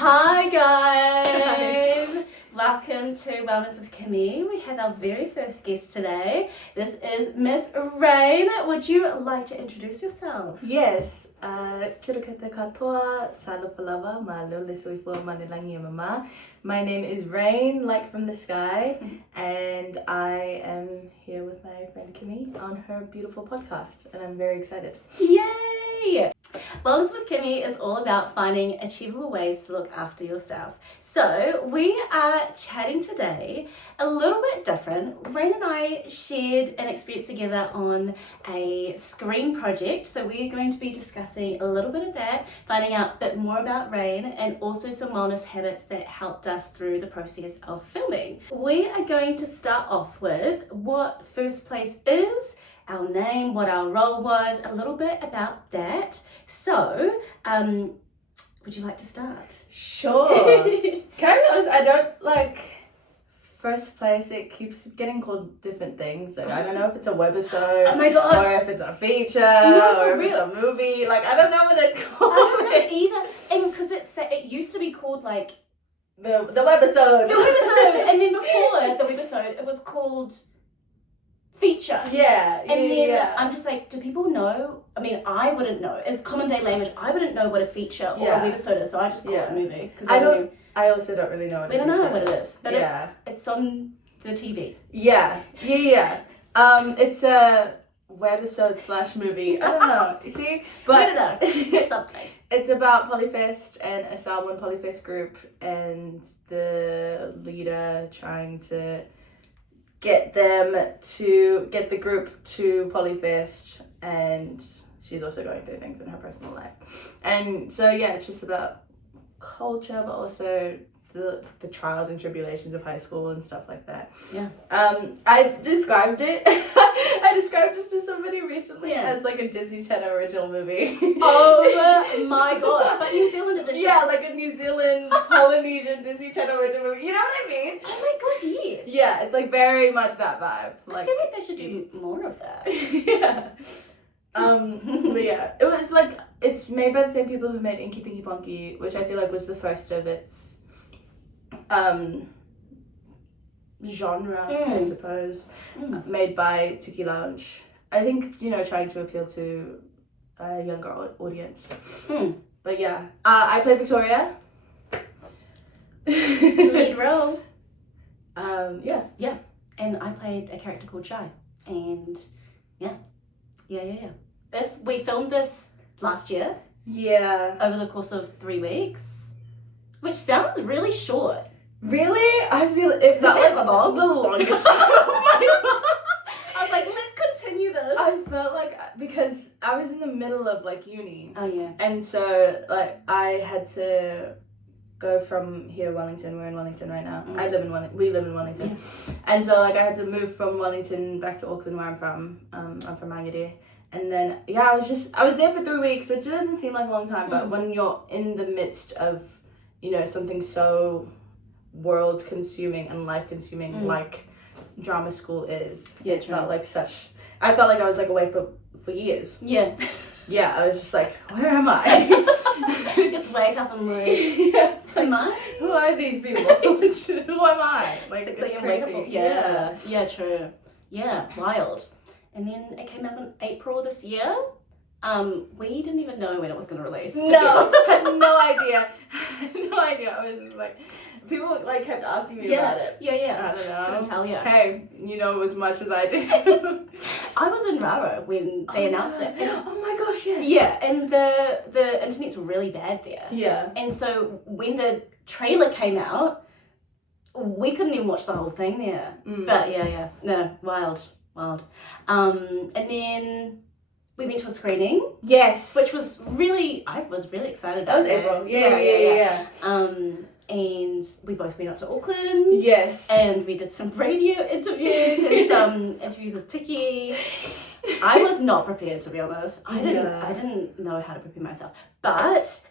Hi guys! Welcome to Wellness with Kimi. We have our very first guest today. This is Miss Rain. Would you like to introduce yourself? Yes, kia ora koutou katoa, talofa lava, ma leole soifua manilangi mama. My name is Rain, like from the sky, and I am here with my friend Kimi on her beautiful podcast, and I'm very excited. Yay! Wellness with Kimi is all about finding achievable ways to look after yourself. So we are chatting today a little bit different. Rain and I shared an experience together on a screen project. So we're going to be discussing a little bit of that, finding out a bit more about Rain and also some wellness habits that helped us through the process of filming. We are going to start off with what First Place is, our name, what our role was, a little bit about that. So, would you like to start? Sure. Can I be honest? I don't like First Place. It keeps getting called different things. Like I don't know if it's a webisode, Oh my gosh, or if it's a feature, No, or for if it's a movie. Like I don't know what it's called. I don't know either. And because it used to be called like The webisode. the webisode, and then before the webisode, it was called feature. Yeah. And then yeah. I'm just like, do people know? I mean, I wouldn't know. It's common day language. I wouldn't know what a feature or a webisode is, so I just call it a movie. Because I also don't really know what we don't know what it is. is, but it's on the TV. Yeah. It's a webisode / movie. I don't know. You see? But I don't know. It's something. It's about Polyfest and a Salmon Polyfest group and the leader trying to get the group to Polyfest, and she's also going through things in her personal life. And so it's just about culture, but also the trials and tribulations of high school and stuff like that. Yeah. I described it to somebody recently as like a Disney Channel original movie. Oh my gosh. But New Zealand edition. Yeah, like a New Zealand Polynesian Disney Channel original movie. You know what I mean? Oh my gosh, yes. Yeah, it's like very much that vibe. I feel like they should do more of that. Yeah. But yeah, it was like, it's made by the same people who made Inky Pinky Ponky, which I feel like was the first of its genre, I suppose, made by Tiki Lounge. I think, trying to appeal to a younger audience. But yeah, I played Victoria. Lead role. Yeah. And I played a character called Shy. And yeah. We filmed this last year. Yeah. Over the course of 3 weeks. Which sounds really short. Really? I feel it's a bit like long. The longest. I was like, let's continue this. I felt like, because I was in the middle of like uni. Oh yeah. And so like I had to go from here, Wellington. We're in Wellington right now. We live in Wellington. Yeah. And so like I had to move from Wellington back to Auckland, where I'm from. I'm from Mangere. And then I was there for 3 weeks, which doesn't seem like a long time, but when you're in the midst of something so world consuming and life consuming like drama school is, I felt like I was like away for years. Yeah. Yeah, I was just like, where am I? Just wake up and like, yes. am I? Who are these people? Who am I? Like, 6 it's a.m. crazy. wake up. Yeah, true. Yeah, wild. And then it came out in April this year. We didn't even know when it was going to release. No, had no idea. I was just like, people like kept asking me about it. Yeah. I don't know. Couldn't tell you. Hey, you know as much as I do. I was in Raro when they announced it. And, oh my gosh, yes. Yeah, and the internet's really bad there. Yeah. And so when the trailer came out, we couldn't even watch the whole thing there. But no, wild. And then we went to a screening. Yes. Which was I was really excited about. That was April. Yeah. And we both went up to Auckland. Yes. And we did some radio interviews and some interviews with Tiki. I was not prepared, to be honest. I didn't know how to prepare myself. But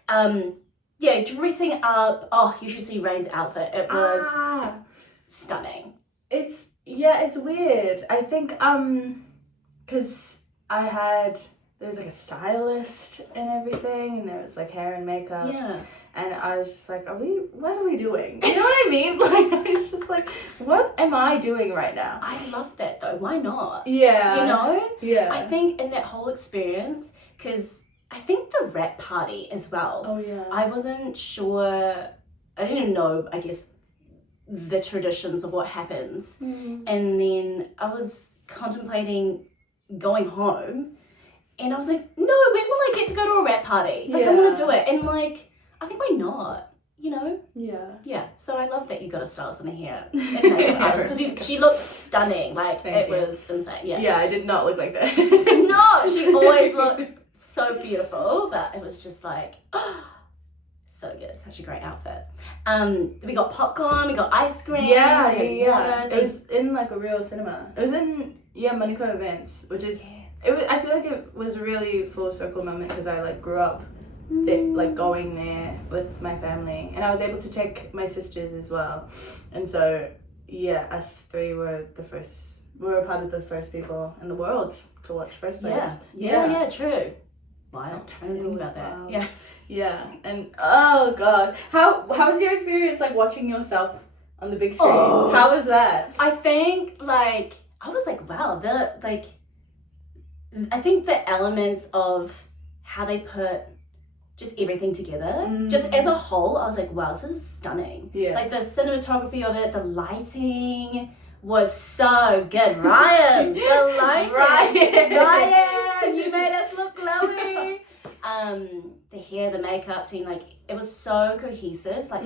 dressing up. Oh, you should see Rain's outfit. It was stunning. It's weird. I think because there was like a stylist and everything, and there was like hair and makeup. Yeah. And I was just like, what are we doing? You know what I mean? Like, I was just like, what am I doing right now? I love that though. Why not? Yeah. You know? Yeah. I think in that whole experience, because I think the rap party as well. Oh, yeah. I wasn't sure, I didn't even know, I guess, the traditions of what happens. And then I was contemplating going home, and I was like, no, when will I get to go to a rap party? Like, I want to do it. And like, I think why not? You know? Yeah. So I love that you got a stylist in the hair and makeup artist, because she looked stunning. Like, Thank you. was insane. Yeah, I did not look like that. No, she always looks so beautiful, but it was just like, so good. Such a great outfit. We got popcorn, we got ice cream. Yeah. Water. It was in like a real cinema. It was in Manukau Events, which is I feel like it was a really full circle moment, because I like grew up like going there with my family, and I was able to take my sisters as well, and so us three were a part of the first people in the world to watch First Place. Yeah, true. Wild. I didn't think about that. Wild. Yeah, and oh gosh, how was your experience like watching yourself on the big screen? Oh. How was that? I think I was like, wow, I think the elements of how they put just everything together, just as a whole, I was like, wow, this is stunning. Yeah. Like the cinematography of it, the lighting was so good. Ryan, the lighting. Ryan, you made us look glowy. The hair, the makeup team, like it was so cohesive. Like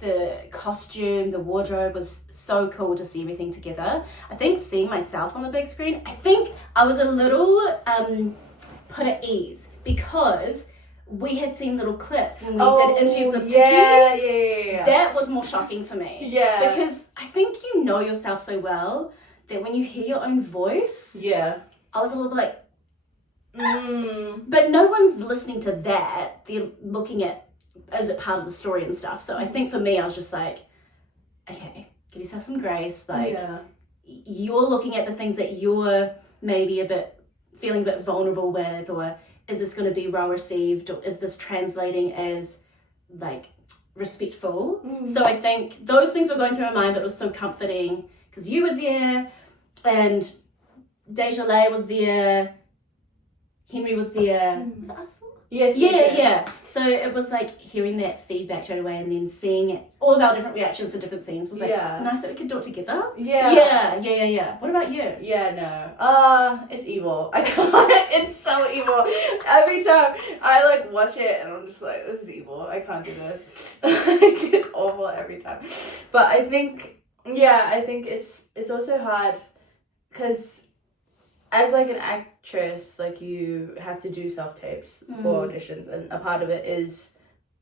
the costume, the wardrobe was so cool to see everything together. I think seeing myself on the big screen, I think I was a little put at ease, because we had seen little clips when we did interviews with Tiki. Yeah. That was more shocking for me. Yeah. Because I think you know yourself so well that when you hear your own voice, I was a little bit like, but no one's listening to that. They're looking at as it part of the story and stuff. So I think for me, I was just like, okay, give yourself some grace. Like, you're looking at the things that you're maybe feeling a bit vulnerable with, or is this going to be well received, or is this translating as like respectful? So I think those things were going through my mind, but it was so comforting because you were there, and Desjardins was there, Henry was there. Was it us four? Yes. Yeah. So it was like hearing that feedback straight away, and then seeing all of our different reactions to different scenes was like nice that we could do it together. Yeah. What about you? It's evil. I can't. It's so evil. Every time I like watch it, and I'm just like, this is evil. I can't do this. It's awful every time. But I think it's also hard because as like an actress, like you have to do self-tapes for auditions, and a part of it is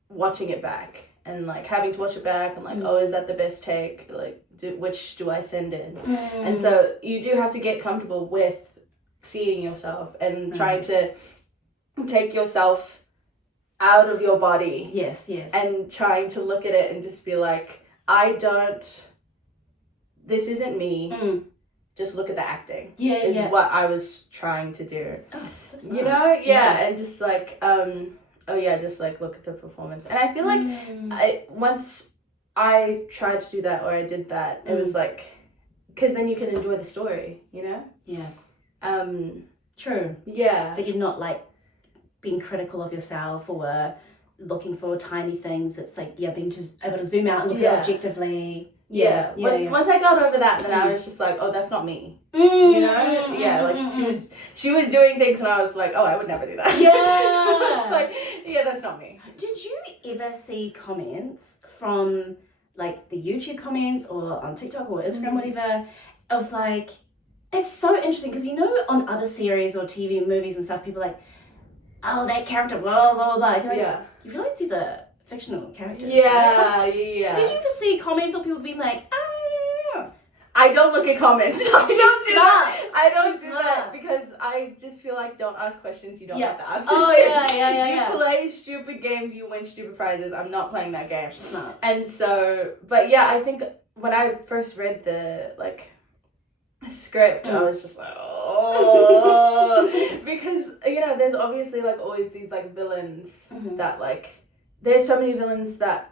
watching it back and like having to watch it back and like, oh, is that the best take? Like, which do I send in? And so you do have to get comfortable with seeing yourself and trying to take yourself out of your body. Yes. And trying to look at it and just be like, this isn't me. Just look at the acting. Is what I was trying to do. Oh, so smart. You know? And just like, just like look at the performance. And I feel like once I tried to do that, or I did that, it was like, because then you can enjoy the story, you know? Yeah. True. Yeah. That you're not like being critical of yourself or looking for tiny things. It's like, being just able to zoom out and look at it objectively. Yeah. Once I got over that, then I was just like, oh, that's not me. You know? Like she was doing things, and I was like, oh, I would never do that. Like, that's not me. Did you ever see comments from like the YouTube comments or on TikTok or Instagram, whatever, of like, it's so interesting because you know on other series or TV movies and stuff, people are like, oh, that character, blah blah blah. You realize these are fictional characters. Yeah. Did you ever see comments or people being like, I don't look at comments. I don't do Smart. that because I just feel like don't ask questions you don't have the answers Oh, to. yeah. You play stupid games, you win stupid prizes. I'm not playing that game. Smart. And so, but yeah, I think when I first read the script, I was just like, oh, because you know, there's obviously like always these like villains that like there's so many villains that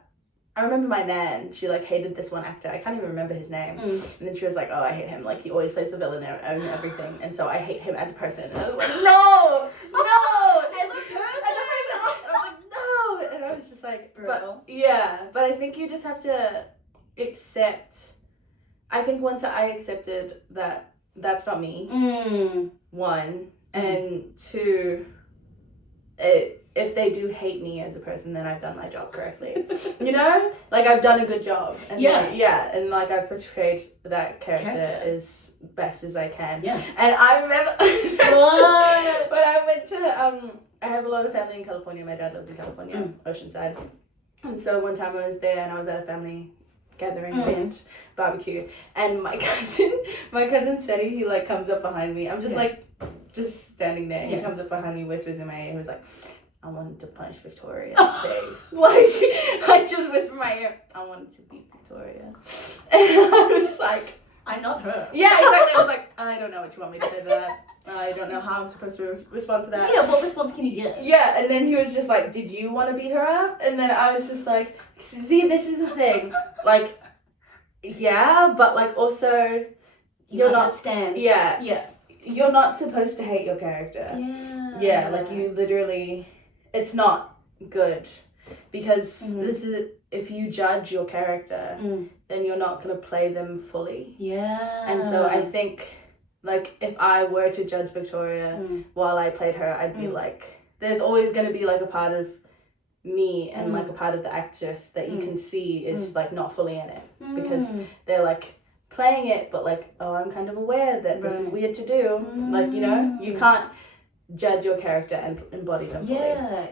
I remember my nan, she like hated this one actor. I can't even remember his name. And then she was like, oh, I hate him. Like, he always plays the villain and everything. And so I hate him as a person. And I was like, no! As a person! I was like, no! And I was just like, but I think you just have to accept. I think once I accepted that that's not me, one, and two, if they do hate me as a person, then I've done my job correctly. You know? Like, I've done a good job. And and like, I've portrayed that character as best as I can. Yeah. And I remember when I went to, I have a lot of family in California. My dad lives in California, Oceanside. And so one time I was there and I was at a family gathering event, barbecue, and my cousin Seti, he like comes up behind me. I'm just like, just standing there. He comes up behind me, whispers in my ear. He was like, I wanted to punch Victoria's face. Like, I just whispered in my ear, I wanted to beat Victoria. And I was like, I'm not her. Yeah, exactly. I was like, I don't know what you want me to say to that. I don't know how I'm supposed to respond to that. Yeah, what response can you give? Yeah, and then he was just like, did you want to beat her up? And then I was just like, see, this is the thing. Like, yeah, but like also, you understand. Yeah. You're not supposed to hate your character. Yeah, like you literally, it's not good. Because this is, if you judge your character, then you're not going to play them fully. Yeah. And so I think, like, if I were to judge Victoria while I played her, I'd be like, there's always going to be like a part of me and like a part of the actress that you can see is like not fully in it. Because they're like playing it, but like, oh, I'm kind of aware that this is weird to do. Like, you know, you can't judge your character and embody them fully.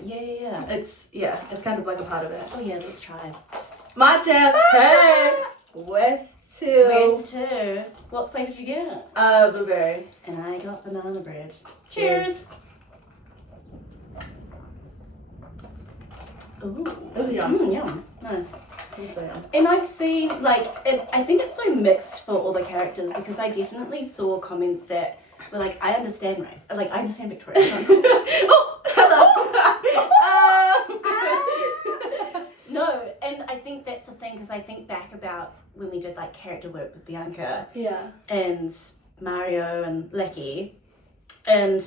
Yeah. It's kind of like a part of it. Oh yeah, let's try. Matcha. Hey. West 2. What flavor did you get? Blueberry. And I got banana bread. Cheers. Ooh. Those are yum. Yum. Nice. So yum. And I've seen, like, I think it's so mixed for all the characters because I definitely saw comments that were like, I understand, right? Like, I understand Victoria. Oh, hello. No, and I think that's the thing because I think back about when we did like character work with Bianca and Mario and Lecky, and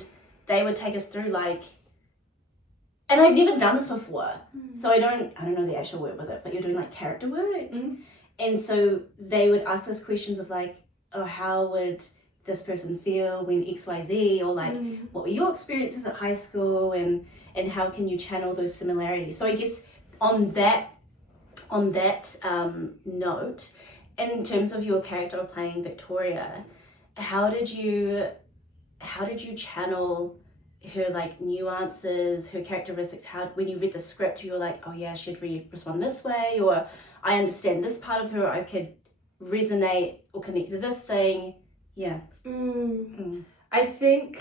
they would take us through like, and I've never done this before, so I don't know the actual word with it, but you're doing like character work, and so they would ask us questions of like, oh, how would this person feel when XYZ, or like, what were your experiences at high school, and how can you channel those similarities? So I guess on that note, in terms of your character of playing Victoria, how did you channel her like nuances, her characteristics? How, when you read the script, you were like, oh yeah, she'd respond this way, or I understand this part of her, I could resonate or connect to this thing. I think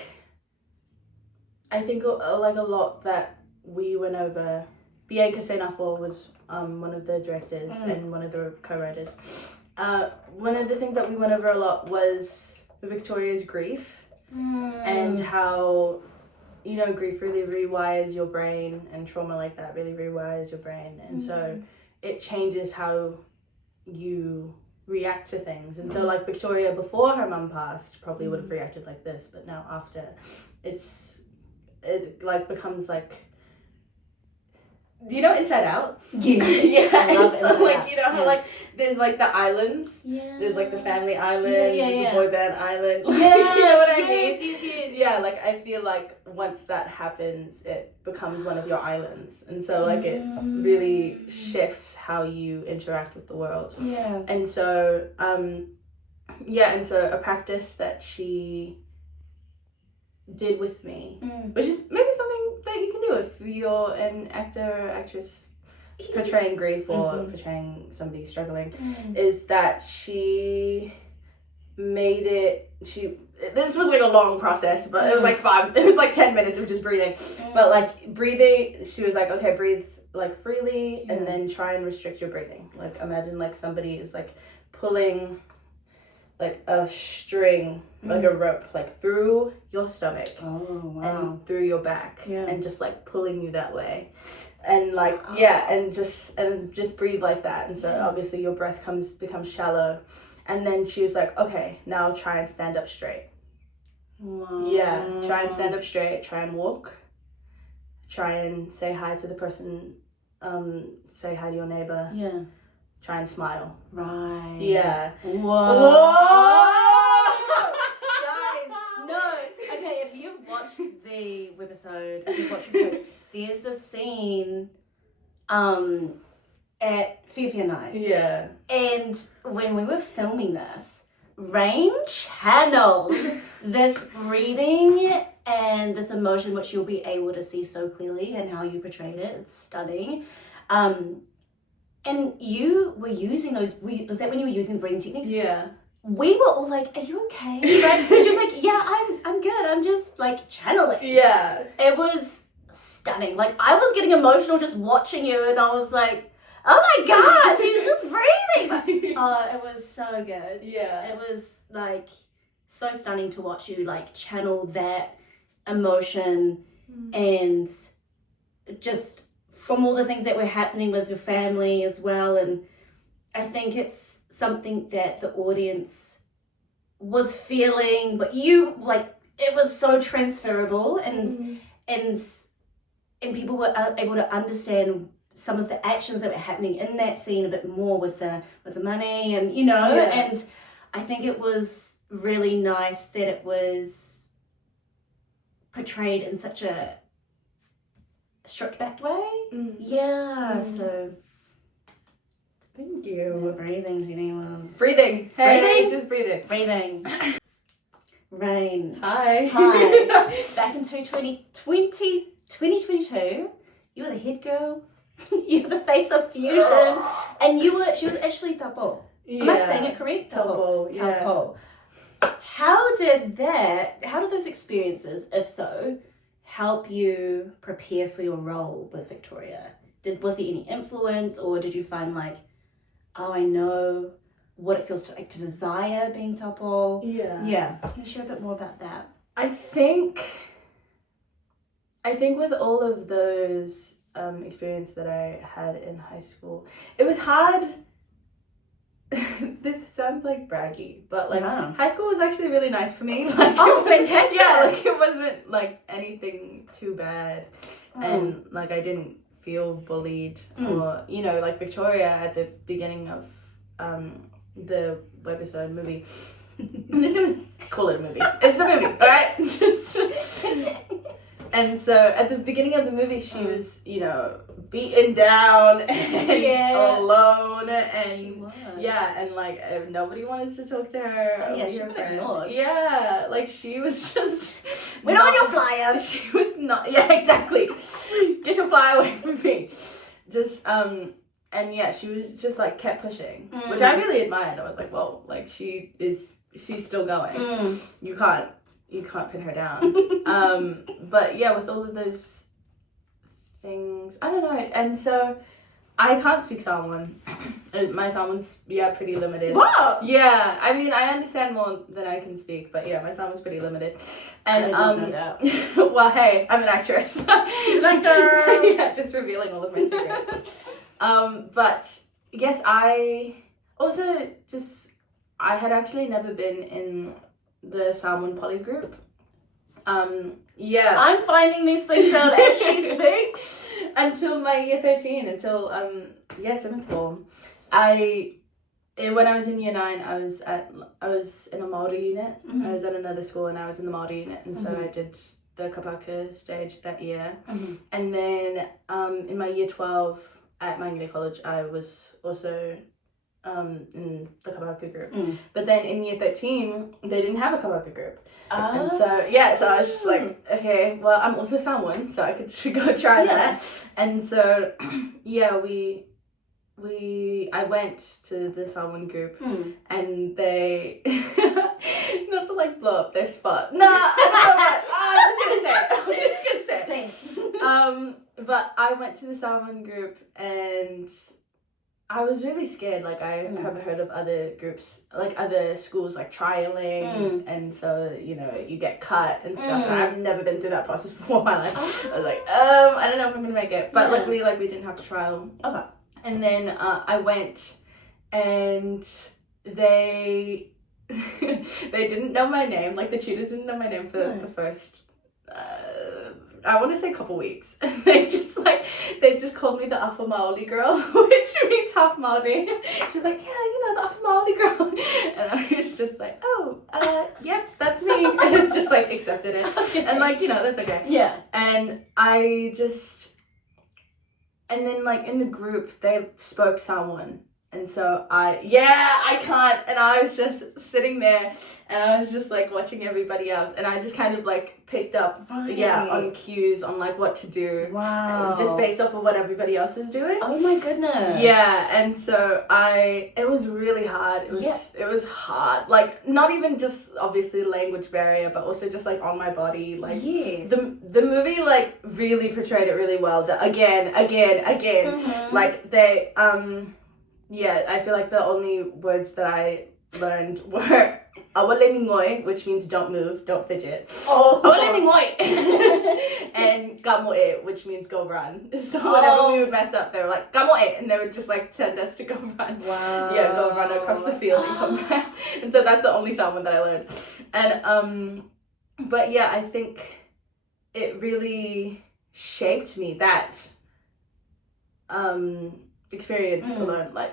like a lot that we went over. Bianca Senafo was one of the directors and one of the co-writers. One of the things that we went over a lot was Victoria's grief and how, you know, grief really rewires your brain, and trauma like that really rewires your brain, and so it changes how you react to things. And so like Victoria before her mum passed probably would have reacted like this, but now after, it like becomes like, do you know Inside Out? Yeah. I love it. So like, Out. You know how like there's like the islands. Yeah. There's like the family island. There's the boy band island. Like, you know what I mean? Yes. Yeah. Like I feel like once that happens, it becomes one of your islands, and so like it really shifts how you interact with the world. Yeah. And so and so a practice that she did with me, which is maybe something that you can do if you're an actor or actress portraying grief or portraying somebody struggling, is that she made it, this was like a long process, but it was like 10 minutes of just breathing, but like breathing, she was like, okay, breathe like freely, and then try and restrict your breathing. Like imagine like somebody is like pulling like a string, like a rope, like through your stomach and through your back, and just like pulling you that way, and like and just breathe like that, and so obviously your breath becomes shallow, and then she was like, okay, now try and stand up straight. Yeah, try and stand up straight, try and walk, try and say hi to the person, say hi to your neighbor. Yeah. Try and smile. Right. Yeah. Whoa. Guys, no. Okay, if you've watched the webisode, there's the scene at Fifi Night. Yeah. And when we were filming this, Rain channeled this breathing and this emotion which you'll be able to see so clearly, and how you portrayed it. It's stunning. And you were using those, was that when you were using the breathing techniques? Yeah. We were all like, are you okay? Right? She was like, yeah, I'm good. I'm just like channeling. Yeah. It was stunning. Like, I was getting emotional just watching you, and I was like, oh my God, she's just breathing. Oh, it was so good. Yeah. It was like so stunning to watch you like channel that emotion and just from all the things that were happening with your family as well. And I think it's something that the audience was feeling, but you, like, it was so transferable, and people were able to understand some of the actions that were happening in that scene a bit more with the money, and and I think it was really nice that it was portrayed in such a stripped back way. So thank you. breathing to anyone. Breathing. Hey, just breathing. Rain. Hi. Back in 2022, you were the head girl. You were the face of Fusion, and she was actually Tapo. Am I saying it correct? Tapo. Tapo. How did those experiences, if so, help you prepare for your role with Victoria? Was there any influence, or did you find like, oh, I know what it feels to desire being Tapo? Yeah. Can you share a bit more about that? I think with all of those experience that I had in high school, it was hard. This sounds like braggy, but like high school was actually really nice for me. Like, fantastic! Yeah, like it wasn't like anything too bad, and like I didn't feel bullied or like Victoria at the beginning of the webisode movie. I'm just gonna call it a movie. It's a movie, all right? And so at the beginning of the movie, she was, beaten down and alone, and she was. And like nobody wanted to talk to her. She got ignored. Yeah, like she was just. We're on your flyer. She was not. Yeah, exactly. Get your flyer away from me. Just and she was just like kept pushing, which I really admired. I was like, well, like she's still going. You can't pin her down. But yeah, with all of those things, I don't know. And so I can't speak Samoan. My Samoan's pretty limited. Wow. Yeah, I mean I understand more than I can speak, but yeah, my Samoan's pretty limited. And well, hey, I'm an actress. She's an actor. Yeah, just revealing all of my secrets. But yes, I had actually never been in the Samoan poly group. I'm finding these things out as she speaks. Until my year 13, until 7th form. When I was in year 9, I was in a Māori unit. I was at another school and I was in the Māori unit, and so I did the kapaka stage that year. And then in my year 12 at Mangere College, I was also in the kapaka group. But then in year 13, they didn't have a kapaka group. And so I was just like, okay, well, I'm also Samoan, so I should go try that. And so I went to the Samoan group, and they not to like blow up their spot. No, I don't know what. I'm just gonna say it. But I went to the Samoan group, and I was really scared. Like, I have heard of other groups, like other schools, like trialing, and so, you know, you get cut and stuff. And I've never been through that process before in my life. I was like, I don't know if I'm gonna make it. But luckily, like, we didn't have to trial. Okay. And then I went, and they they didn't know my name. Like, the tutors didn't know my name for the first. I want to say couple weeks. they just called me the Afa Maoli girl, which means half Maori. She was like, yeah, you know, the Afa Maoli girl. And I was just like, oh, yep, that's me. And it's just like accepted it. Okay. And like, you know, that's okay. Yeah. And and then like in the group, they spoke Samoan. And so I can't. And I was just sitting there and I was just like watching everybody else. And I just kind of like picked up, on cues on like what to do. Wow. Just based off of what everybody else is doing. Oh my goodness. Yeah. And so it was really hard. It was hard. Like, not even just obviously language barrier, but also just like on my body. Like, the movie like really portrayed it really well. Again. Like they, I feel like the only words that I learned were awale mingoi, which means don't move, don't fidget. Awale mingoi! And gamoe, which means go run. So whenever we would mess up, they were like, gamoe! And they would just like send us to go run. Wow. Yeah, go run across the field and come back. And so that's the only Samoan that I learned. And, but yeah, I think it really shaped me, that, experience alone. Like,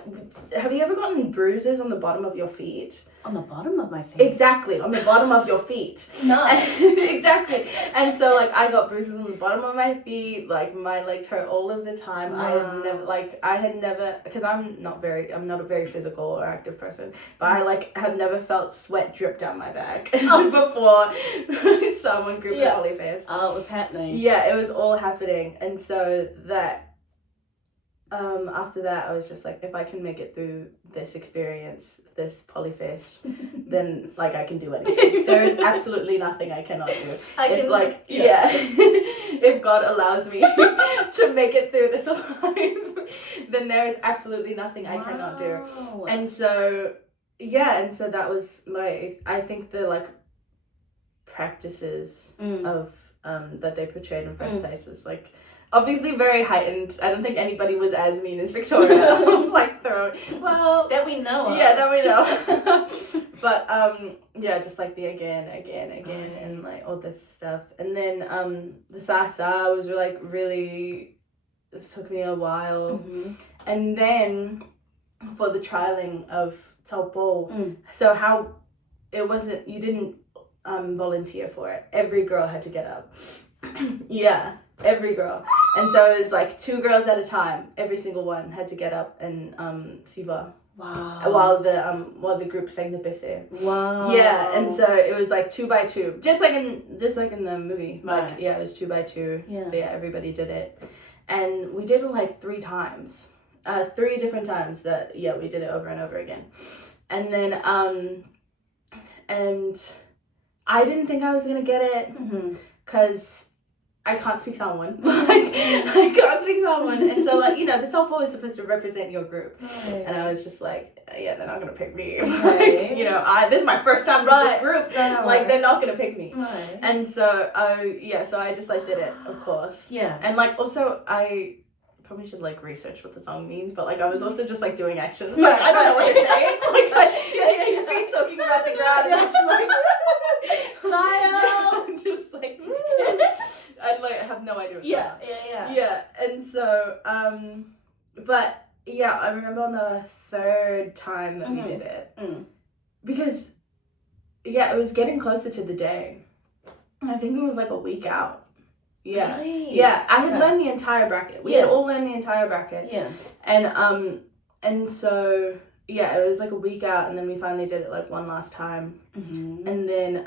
have you ever gotten bruises on the bottom of your feet? On the bottom of my feet? Exactly, on the bottom of your feet. No. Exactly. And so like I got bruises on the bottom of my feet. Like, my legs hurt all of the time. Wow. I had never, because I'm not a very physical or active person, but I like have never felt sweat drip down my back before someone group with polyface. Oh, it was happening. Yeah, it was all happening. And so that after that, I was just like, if I can make it through this experience, this polyface, then like I can do anything. There is absolutely nothing I cannot do. If God allows me to make it through this alive, then there is absolutely nothing I cannot do. And so that was I think the like practices of that they portrayed in first place was like, obviously very heightened. I don't think anybody was as mean as Victoria. Like, well, that we know of. Yeah, that we know. But just like the again, and like all this stuff. And then the Sasa was like really, it took me a while. And then for the trialing of Taupo, so how it wasn't, you didn't volunteer for it. Every girl had to get up. Yeah. Every girl. And so it was like 2 girls at a time. Every single one had to get up and siva. Wow. While the group sang the pese. Wow. Yeah, and so it was like 2 by 2. Just like in the movie. Right. Like, yeah, it was 2 by 2. Yeah. But yeah, everybody did it. And we did it like 3 times. 3 different times that we did it over and over again. And then and I didn't think I was gonna get it because I can't speak Samoan. I can't speak Samoan. And so, like, you know, the Taupo is supposed to represent your group. Right. And I was just like, they're not going to pick me. Right. Like, you know, this is my first time with this group. Right. Like, they're not going to pick me. Right. And so, so I just, like, did it, of course. Yeah. And, like, also, I probably should, like, research what the song means, but, like, I was also just, like, doing actions. Like, I don't know what to say. You've been talking about the ground, and it's like, smile. I'm just, like... I have no idea what's going on. Yeah, and so, but yeah, I remember on the 3rd time that we did it, because, it was getting closer to the day. I think it was like a week out. Yeah. Really? Yeah, I had learned the entire bracket. We had all learned the entire bracket. Yeah. And so, it was like a week out, and then we finally did it like one last time. And then,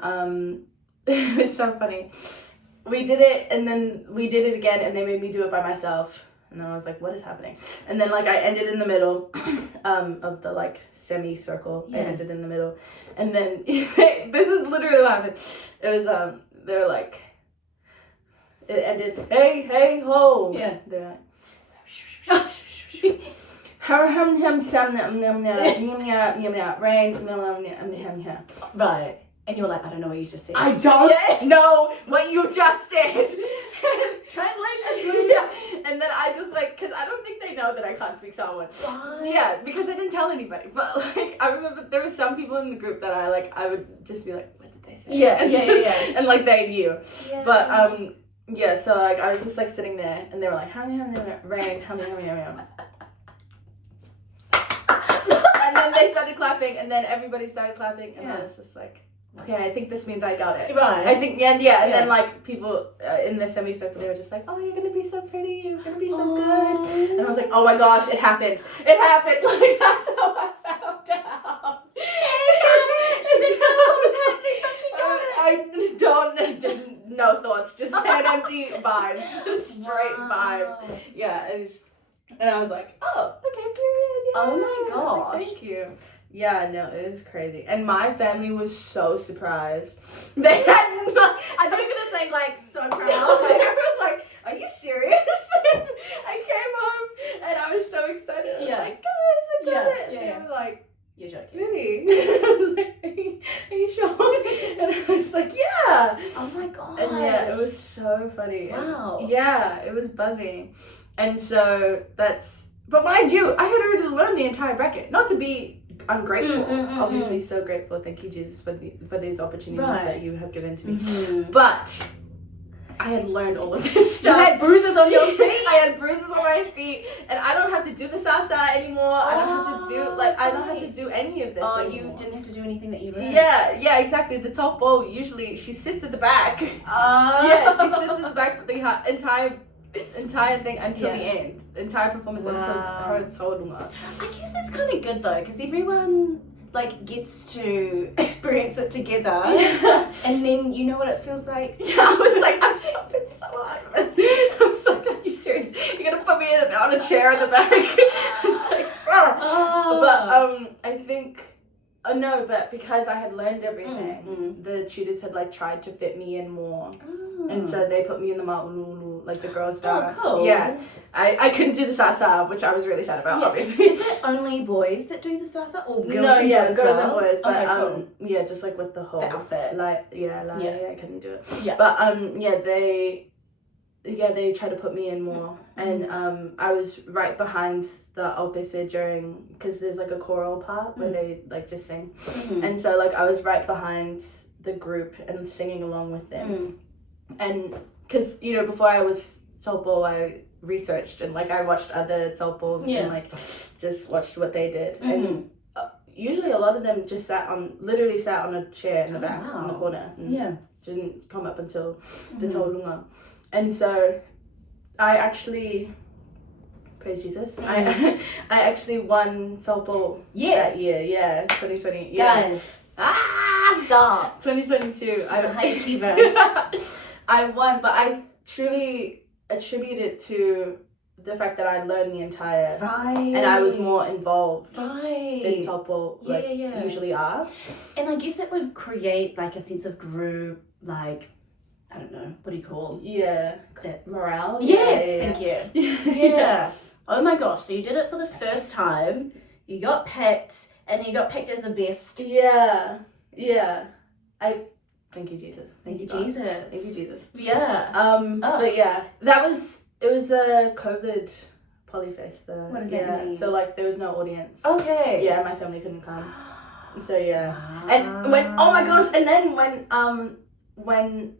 it was so funny. We did it, and then we did it again, and they made me do it by myself. And then I was like, what is happening? And then, like, I ended in the middle of the, like, semicircle. I ended in the middle. And then, this is literally what happened. It was, they were like, it ended, hey, ho. Yeah. They're like, Right. And you were like, I don't know what you just said. I don't know what you just said. Translation. Yeah. And then I just like, because I don't think they know that I can't speak Samoan. What? Yeah, because I didn't tell anybody. But like, I remember there were some people in the group that I would just be like, what did they say? Yeah, and and like they knew. Yeah. But yeah, so like I was just like sitting there and they were like, rain, and then they started clapping and then everybody started clapping and I was just like, okay, I think this means I got it. Right. I think, and then like people in the semicircle, they were just like, oh, you're gonna be so pretty, you're gonna be so good. And I was like, oh my gosh, it happened. It happened. Like, that's how I found out. She didn't know what was happening, but she got it. I don't, just no thoughts, just head empty vibes, just straight vibes. Yeah, and I was like, oh, okay, period. Yeah. Oh my gosh. Like, thank you. Yeah, no, it was crazy. And my family was so surprised. They had not, I thought you were gonna say like so proud. they were like, are you serious? I came home and I was so excited. I was like, guys, I got it. Yeah, And they were like, you're joking. really? I was like, are you sure? And I was like, yeah. Oh my god. And yeah, it was so funny. Wow. Yeah, it was buzzing. And so but mind you, I had already learned the entire bracket. Not to be ungrateful. Obviously, so grateful. Thank you, Jesus, for these opportunities that you have given to me. But I had learned all of this stuff. You had bruises on your feet. I had bruises on my feet, and I don't have to do the salsa anymore. I don't have to do I don't have to do any of this anymore. You didn't have to do anything that you learned. Yeah, exactly. The top bowl usually she sits at the back. Yeah, she sits at the back for the entire thing until the end. Entire performance until her tolunga. I guess that's kind of good though, because everyone like gets to experience it together, and then you know what it feels like. Yeah, I was like, I've been so hard for this. I was like, are you serious? You're gonna put me on a chair in the back? I was like, but I think. No, but because I had learned everything, the tutors had like tried to fit me in more. And so they put me in the ma'ululu, like the girls' dance. Oh, cool. Yeah. I couldn't do the salsa, which I was really sad about, obviously. Is it only boys that do the salsa? Or girls can do it as girls well? and boys. But okay, cool. yeah, just like with the whole outfit. I couldn't do it. Yeah. But they tried to put me in more. And I was right behind the opposite because there's like a choral part where they like just sing. And so like I was right behind the group and singing along with them. And because before I was Tsopo, I researched and like I watched other Tsopos and like just watched what they did. And usually a lot of them just literally sat on a chair in the back in the corner and didn't come up until the Tolunga. And so I actually, praise Jesus, I actually won Tsopo that year, 2020. Guys, stop. 2022. She's a high achiever. I won, but I truly attribute it to the fact that I learned the entire, and I was more involved than Tsopo usually are. And I guess that would create like a sense of group, like, I don't know, what do you call? Yeah, that morale. Yes, thank you. Yeah. Oh my gosh, so you did it for the first time, you got picked, and you got picked as the best. Yeah. Thank you, Jesus. Thank you, Jesus. Thank you, Jesus. Yeah. But yeah, it was a COVID polyfest. What does that mean? So like there was no audience. Okay. Yeah, my family couldn't come. So yeah. And then when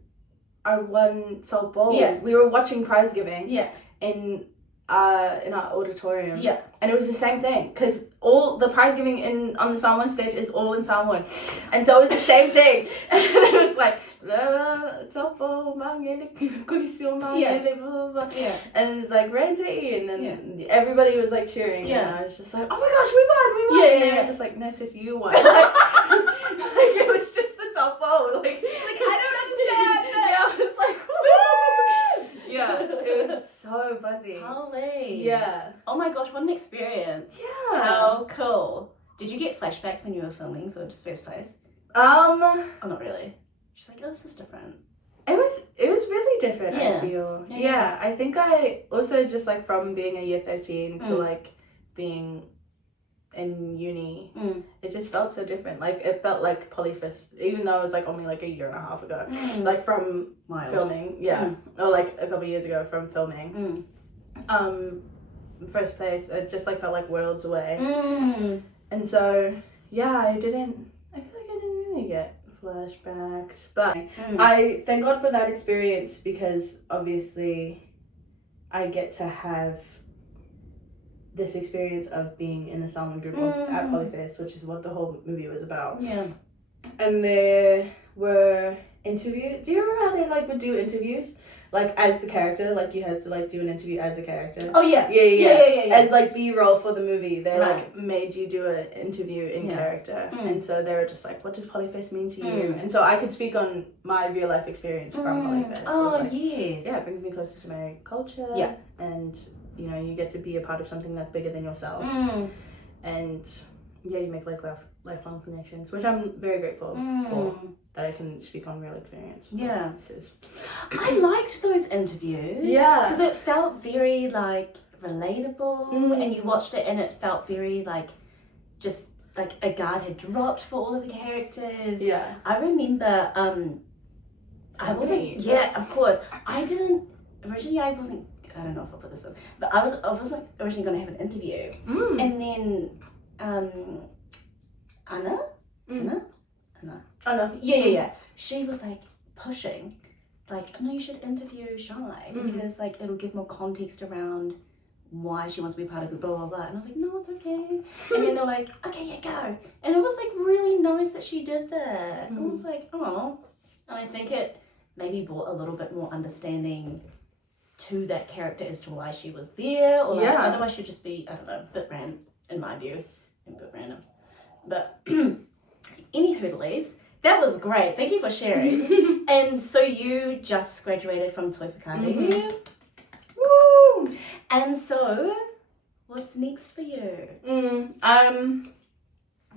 I won Tsopo, we were watching prize giving. Yeah. In our auditorium. Yeah. And it was the same thing because all the prize giving on the Samoan stage is all in Samoan, and so it was the same thing. And it was like Tsopo mangele kulisio mangele blah blah blah. Yeah. And it's like Rente, and then everybody was like cheering. Yeah. And I was just like, oh my gosh, we won! Yeah. And they were just like, no sis, you won. Like it was just the Tsopo. Like I don't understand. Yeah. I was like, woo! Yeah. It was so buzzy. Holy. Yeah. Oh my gosh, what an experience. Yeah. How cool. Did you get flashbacks when you were filming for first place? Oh, not really. She's like, oh, this is different. It was really different, I feel. Yeah. I think I also just like from being a year 13 to like being in uni, it just felt so different. Like, it felt like Polyfest, even though it was like only like a year and a half ago, like from filming, or like a couple of years ago from filming. First place, it just like felt like worlds away. And so I feel like I didn't really get flashbacks, but I thank God for that experience, because obviously I get to have this experience of being in the Salmon group at Polyfest, which is what the whole movie was about. Yeah. And there were interviews. Do you remember how they like would do interviews? Like, as the character, like you had to like do an interview as a character. Oh yeah. Yeah. As like B-roll for the movie, they like made you do an interview in character, and so they were just like, "What does Polyfest mean to you?" And so I could speak on my real life experience from Polyfest. Oh, so, like, yes. Yeah, it brings me closer to my culture. Yeah. And you know, you get to be a part of something that's bigger than yourself, and you make like lifelong connections, which I'm very grateful for. That I can speak on real experience. Yeah. I liked those interviews. Yeah. Because it felt very, like, relatable. And you watched it and it felt very, like, just, like, a guard had dropped for all of the characters. Yeah. I remember, I wasn't... Yeah, of course. Originally I wasn't... I don't know if I'll put this in. But I wasn't originally going to have an interview. And then, Anna? Oh no. Yeah. She was like pushing, like, no, you should interview Shy because like it'll give more context around why she wants to be part of the blah blah blah. And I was like, no, it's okay. And then they're like, okay, yeah, go. And it was like really nice that she did that. I was like, oh. And I think it maybe brought a little bit more understanding to that character as to why she was there, or like otherwise she'd just be, I don't know, a bit random in my view, a bit random. But anywho, that was great. Thank you for sharing. And so you just graduated from Toi Whakaari. Woo! And so, what's next for you? I'm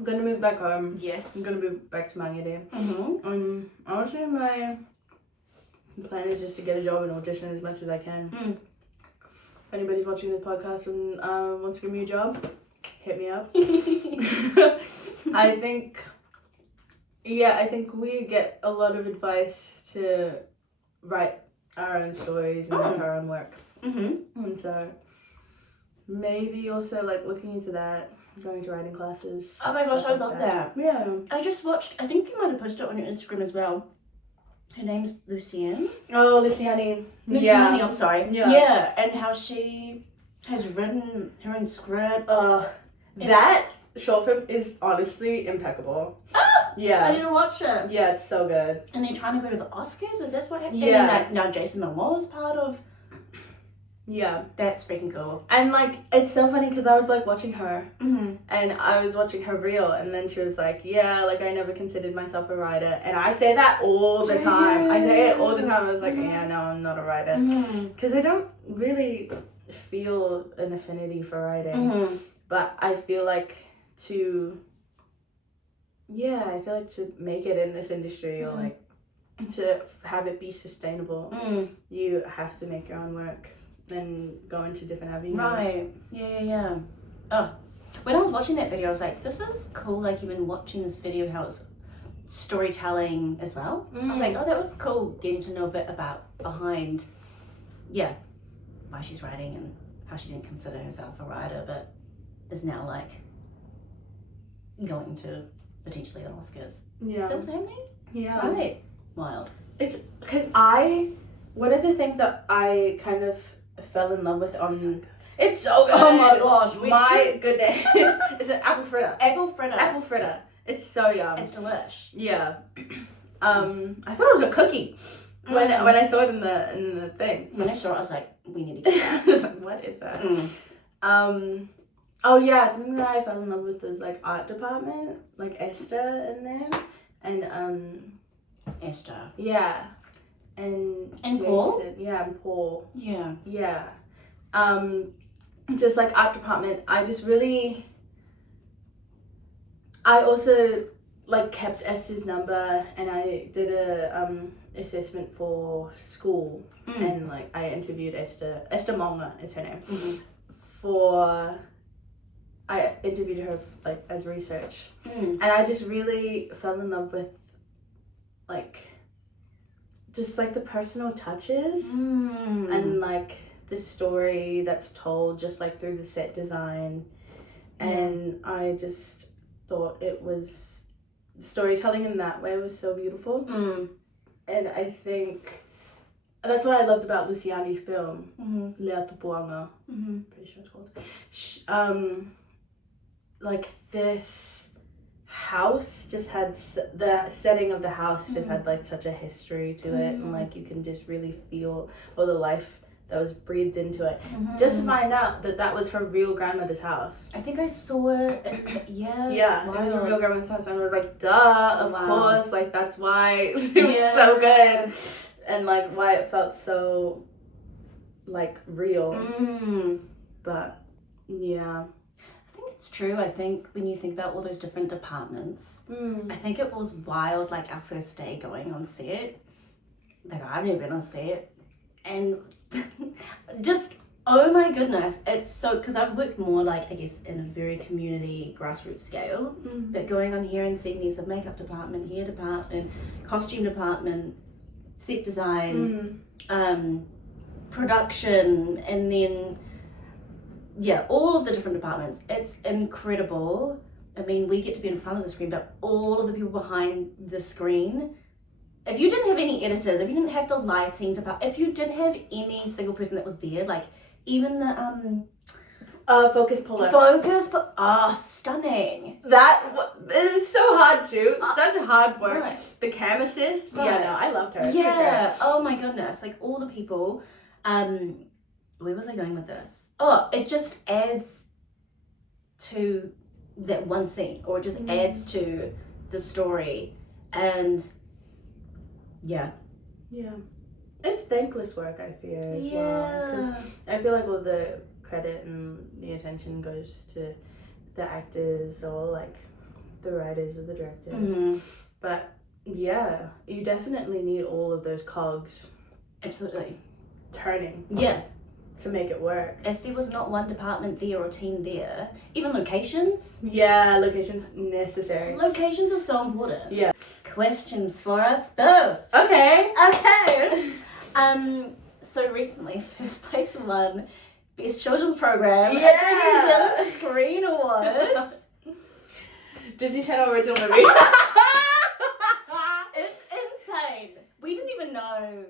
gonna move back home. Yes. I'm gonna move back to Mangere. Honestly, my plan is just to get a job and audition as much as I can. If anybody's watching this podcast and wants to give me a job, hit me up. I think we get a lot of advice to write our own stories and make our own work. And so maybe also like looking into that, going to writing classes. Oh my gosh, I love that. Yeah. I just watched, I think you might have posted it on your Instagram as well. Her name's Lucienne. Oh, Luciani. Luciani, I'm sorry. Yeah. Yeah, and how she has written her own script. That short film is honestly impeccable. Yeah. I need to watch it. Yeah, it's so good. And they're trying to go to the Oscars? Is this what happened? Yeah. And then now Jason Momoa is part of... Yeah. That's freaking cool. And like, it's so funny because I was like watching her and I was watching her reel, and then she was like, yeah, like I never considered myself a writer. And I say that all the time. I say it all the time. I was like, yeah, no, I'm not a writer. Because I don't really feel an affinity for writing. But I feel like to make it in this industry or like to have it be sustainable, you have to make your own work and go into different avenues. Right. Yeah. Oh, when I was watching that video, I was like, this is cool, like even watching this video, how it's storytelling as well. I was like, oh, that was cool getting to know a bit about behind, why she's writing and how she didn't consider herself a writer, but is now like going to potentially the Oscars. Yeah. Is that what's happening? Yeah. Right. Wild. It's because one of the things that I kind of fell in love with it's so good. Oh my gosh. My goodness. It's an apple fritter. Apple fritter. It's so yum. It's delish. Yeah. I thought it was a cookie when I saw it in the thing. When I saw it, I was like, we need to get that. What is that? Oh yeah, something that I fell in love with was like art department, like Esther in there, and Esther. Yeah, and Paul. Yeah, and Paul. Yeah. Yeah. Just like art department, I also like kept Esther's number, and I did a assessment for school, and like I interviewed Esther Monga is her name, for I interviewed her like as research, Mm. and I just really fell in love with like just like the personal touches and like the story that's told just like through the set design, and I just thought it was storytelling in that way was so beautiful. And I think that's what I loved about Luciani's film, Lea Tupuanga, pretty sure it's called. Like this house just had the setting of the house just had like such a history to it, and like you can just really feel all the life that was breathed into it. Just to find out that was her real grandmother's house. I think I saw it. Yeah. Yeah, Wow. it was her real grandmother's house, and I was like, duh, of course, like that's why it was so good, and like why it felt so like real. But yeah. I think it's true. I think when you think about all those different departments, I think it was wild, like our first day going on set. Like I've never been on set, and just oh my goodness, it's so, because I've worked more like I guess in a very community grassroots scale, but going on here and seeing there's a makeup department, hair department, costume department, set design, production, and then all of the different departments. It's incredible. I mean, we get to be in front of the screen, but all of the people behind the screen, if you didn't have any editors, if you didn't have the lighting department, if you didn't have any single person that was there, like even the focus puller. But stunning. It is so hard too. Such hard work. Right. The cam assist. Right. Yeah, no, I loved her. Yeah. Oh my goodness. Like all the people. Where was I going with this? Oh, it just adds to that one scene, or it just adds to the story, and yeah. It's thankless work, I fear, as well. 'Cause I feel like all the credit and the attention goes to the actors or like the writers or the directors. But yeah, you definitely need all of those cogs Absolutely. turning. Yeah. To make it work. If there was not one department there or team there, even locations. Yeah, locations necessary. Locations are so important. Yeah. Questions for us both. Okay. So recently, First Place won Best Children's Program Yeah. at the New Zealand Screen Awards. Disney Channel original movie. It's insane. We didn't even know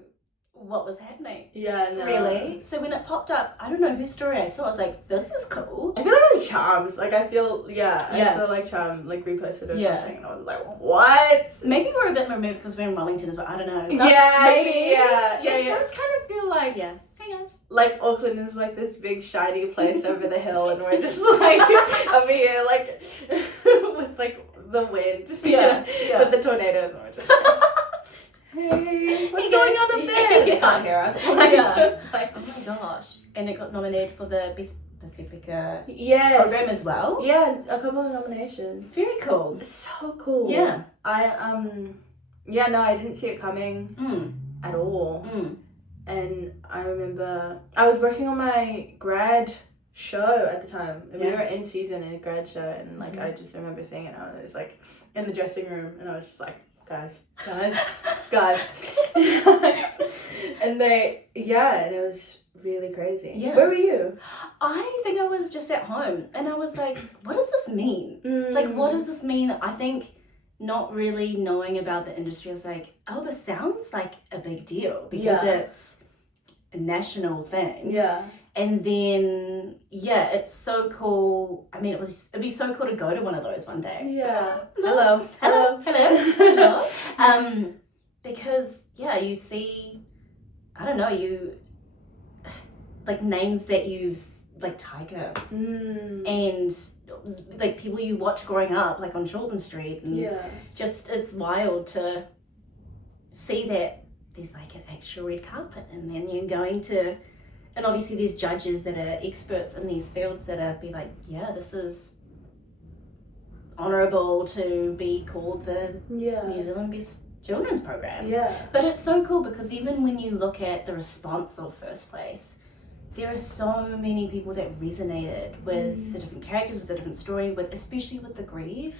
what was happening. Yeah, no. Really? So when it popped up, I don't know whose story I saw. I was like, this is cool. I feel like it was Charms. Like, I saw like Charm, like reposted or something, and I was like, what? Maybe we're a bit more moved because we're in Wellington as well. I don't know. Maybe. It does kind of feel like, hey guys. Like Auckland is like this big shiny place over the hill, and we're just like over here, like with like the wind, with the tornadoes, and we're just like, hey, what's going on up there? You can't hear us. Just like, oh my gosh. And it got nominated for the Best Pacifica program as well. Yeah, a couple of nominations. Very cool. It's so cool. Yeah. I didn't see it coming at all. And I remember I was working on my grad show at the time, and we were in season in a grad show, and like I just remember seeing it, and I was like in the dressing room, and I was just like, guys. And and it was really crazy. Yeah. Where were you? I think I was just at home, and I was like, what does this mean? Like, what does this mean? I think not really knowing about the industry, I was like, oh, this sounds like a big deal because it's a national thing. Yeah. And then, it's so cool. I mean, it'd be so cool to go to one of those one day. Yeah. Hello. Because, you see, I don't know, like names that you, like Tiger, and like people you watch growing up, like on Shorten Street, and just, it's wild to see that there's like an actual red carpet, and then you're going to, and obviously there's judges that are experts in these fields that are be like, this is honourable to be called the New Zealand Best Children's Program. Yeah. But it's so cool because even when you look at the response of First Place, there are so many people that resonated with the different characters, with the different story, with especially with the grief.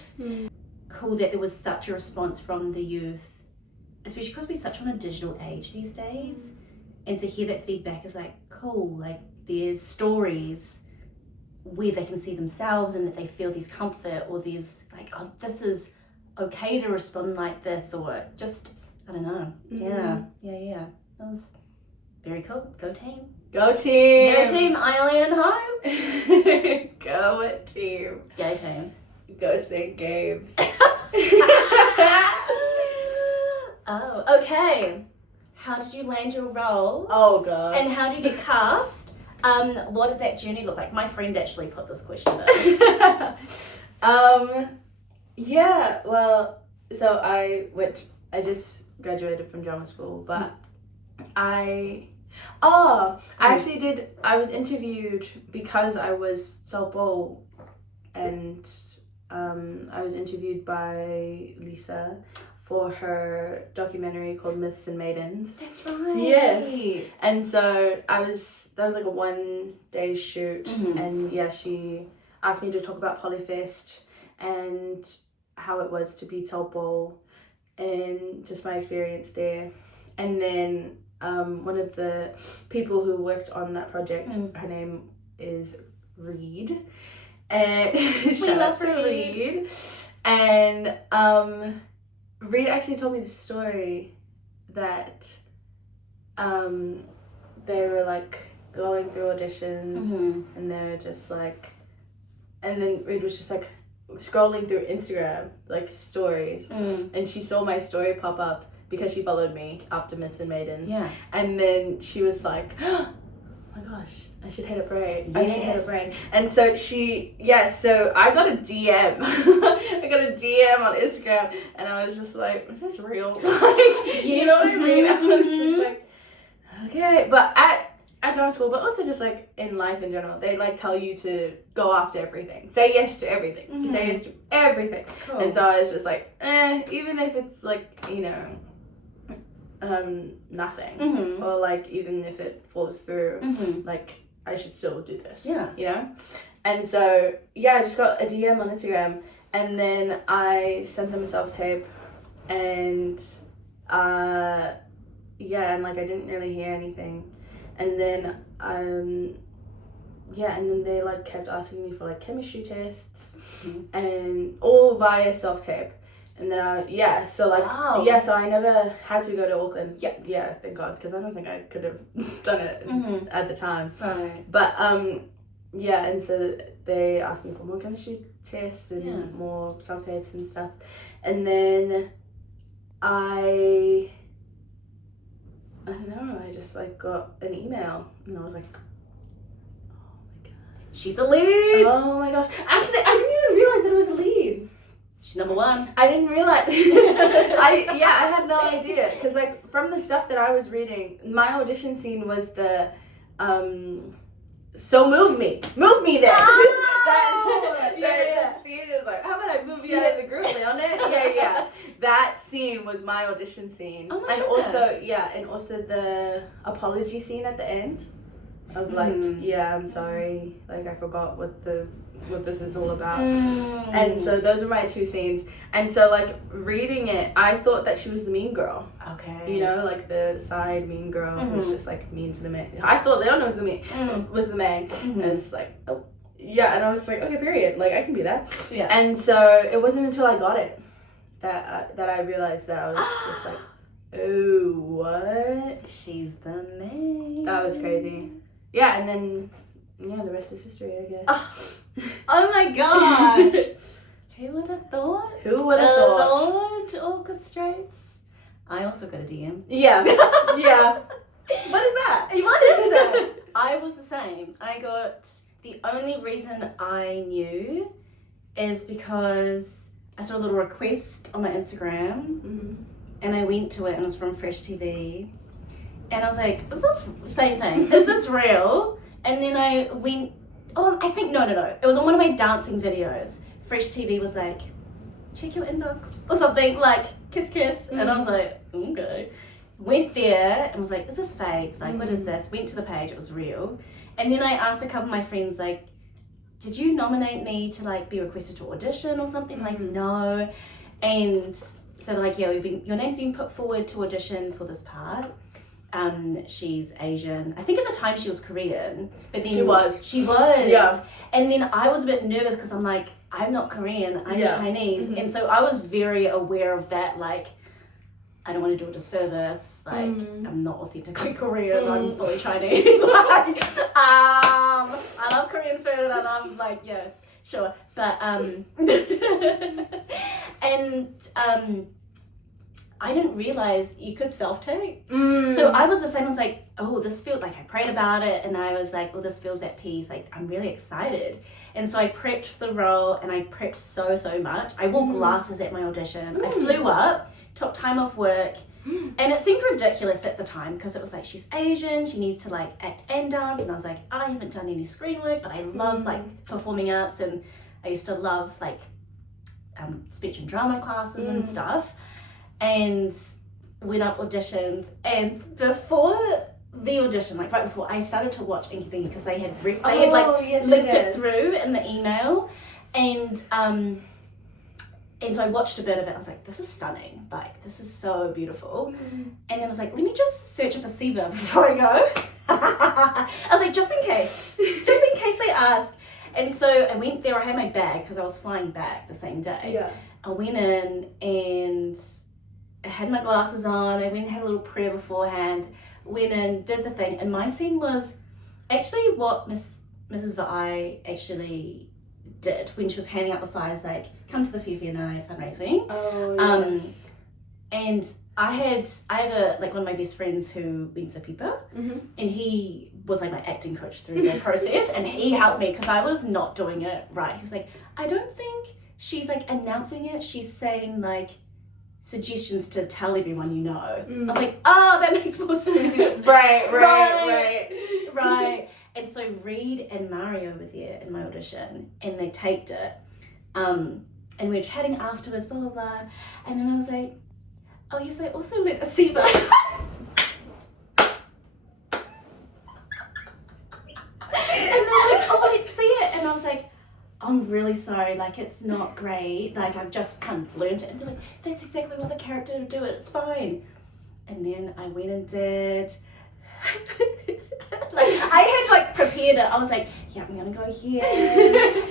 Cool that there was such a response from the youth, especially because we're such on a digital age these days, and to hear that feedback is like, cool, like there's stories where they can see themselves and that they feel this comfort, or there's like, oh, this is okay to respond like this, or just, I don't know. Yeah. That was very cool. Go team. Go team. Go team, Eileen and home. Go team. Go team. Go St. Games. Oh, okay. How did you land your role? Oh gosh. And how did you get cast? What did that journey look like? My friend actually put this question in. Yeah, well, so I just graduated from drama school, but I was interviewed because I was so and I was interviewed by Lisa for her documentary called Myths and Maidens. That's right. Yes. And so that was like a 1-day shoot, and yeah, she asked me to talk about Polyfest and how it was to be Taupo and just my experience there. And then one of the people who worked on that project, her name is Reed, and shout out to Reed. And Reed actually told me the story that they were like going through auditions, and they were just like, and then Reed was just like scrolling through Instagram like stories, and she saw my story pop up because she followed me after Myths and Maidens. Yeah. And then she was like, oh my gosh, I should hit a brain. Yes. I should hit a brain. And so so I got a DM. I got a DM on Instagram, and I was just like, is this real? Like, you know what I mean? I was just like, okay. But at drama school, but also just like in life in general, they like tell you to go after everything. Say yes to everything. Say yes to everything. Cool. And so I was just like, even if it's like, you know, nothing, or like even if it falls through, like I should still do this. Yeah. You know? And so yeah, I just got a DM on Instagram, and then I sent them a self-tape, and and like I didn't really hear anything. And then and then they like kept asking me for like chemistry tests, and all via self-tape. And then so I never had to go to Auckland. Yeah, thank God, because I don't think I could have done it at the time. Right. But and so they asked me for more chemistry tests and more self-tapes and stuff. And then I don't know, I just like got an email, and I was like, oh my God, she's the lead. Oh my gosh. Actually, I didn't even realize that it was a lead. She's number one. I didn't realize. I had no idea, because like from the stuff that I was reading, my audition scene was the so move me there. That scene is like, how about I move you out of the group, Leone? Yeah. That scene was my audition scene. Oh my goodness. And also the apology scene at the end of like, I'm sorry, like I forgot what this is all about. And so those are my two scenes. And so like reading it, I thought that she was the mean girl. Okay. You know, like the side mean girl who's just like mean to the man. I thought Leona was the man. And I was just like, oh yeah, and I was like, okay, period. Like I can be that. Yeah. And so it wasn't until I got it that I realized that I was just like, oh, what? She's the man. That was crazy. Yeah, and then the rest is history, I guess. Oh my gosh. Who would have thought? Who would have thought? Lord orchestrates. I also got a DM. Yeah. Yeah. What is that? What is that? I was the same. The only reason I knew is because I saw a little request on my Instagram, and I went to it, and it was from Fresh TV. And I was like, is this same thing? Is this real? And then I went, no. It was on one of my dancing videos. Fresh TV was like, check your inbox or something, like kiss kiss. And I was like, okay. Went there and was like, is this fake? Like, what is this? Went to the page, it was real. And then I asked a couple of my friends, like, did you nominate me to like be requested to audition or something? Like, no. And so they're like, yeah, your name's been put forward to audition for this part. She's Asian. I think at the time she was Korean, but then she was. Yeah. And then I was a bit nervous because I'm like, I'm not Korean, I'm Chinese. And so I was very aware of that, like, I don't want to do a disservice, like, I'm not authentically Korean, I'm fully Chinese. Like, I love Korean food and I'm like, yeah, sure. But, and, I didn't realize you could self-tape. So I was the same. I was like, oh, this feels like, I prayed about it and I was like, oh, this feels at peace. Like, I'm really excited. And so I prepped for the role and I prepped so much. I wore glasses at my audition. I flew up, took time off work. And it seemed ridiculous at the time because it was like, she's Asian, she needs to like act and dance. And I was like, I haven't done any screen work, but I love like performing arts. And I used to love like speech and drama classes and stuff. And went up auditions, and before the audition, like right before, I started to watch Inky Pinky because they had linked it through in the email, and so I watched a bit of it. I was like, this is stunning, like this is so beautiful. And then I was like, let me just search up a Siva before I go. I was like, just in case they ask. And so I went there. I had my bag because I was flying back the same day. Yeah. I went in and I had my glasses on, I went and had a little prayer beforehand, went in, did the thing, and my scene was actually what Mrs. Va'ai actually did when she was handing out the flyers, like, come to the Fifi and I fundraising. Oh, yes. And I have one of my best friends who went to Pipa, and he was like my acting coach through the process, and he helped me because I was not doing it right. He was like, I don't think she's like announcing it, she's saying like suggestions to tell everyone you know. I was like, oh, that makes more sense. Right. And so Reed and Mario were there in my audition and they taped it. And we were chatting afterwards, blah, blah, blah. And then I was like, oh yes, I also met a Siva. And they're like, oh, let's see it. And I was like, I'm really sorry, like it's not great, like I've just kind of learned it. And they're like, that's exactly what the character would do, it's fine. And then I went and did, like I had like prepared it. I was like, yeah, I'm gonna go here,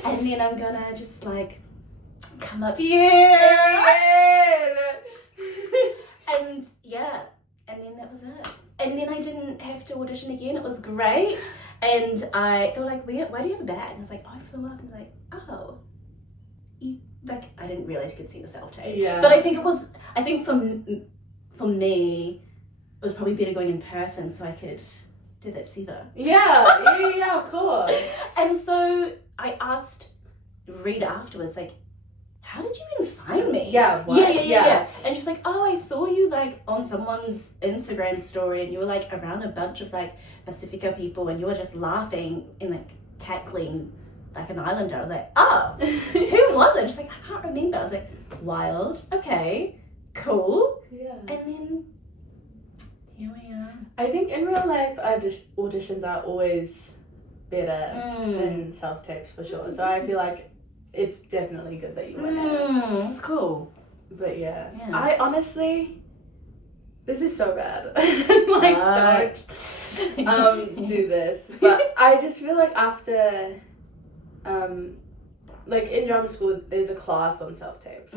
and then I'm gonna just like come up here. And yeah, and then that was it. And then I didn't have to audition again, it was great. And they were like, why do you have a bag? And I was like, oh, I flew up. And I was like, oh, I didn't realize you could see the self-tape. Yeah. But I think for me, it was probably better going in person so I could do that Siva. Yeah, of course. And so I asked Rita afterwards, like, how did you even find me? Yeah. And she's like, oh, I saw you like on someone's Instagram story and you were like around a bunch of like Pacifica people and you were just laughing and like cackling like an islander. I was like, oh, who was it? She's like, I can't remember. I was like, wild, okay, cool. Yeah. And then here we are. I think in real life auditions are always better than self-tapes for sure. So I feel like it's definitely good that you went in. It's cool. But yeah. Yeah. I honestly, this is so bad. Like, don't do this. But I just feel like after, like in drama school, there's a class on self-tapes.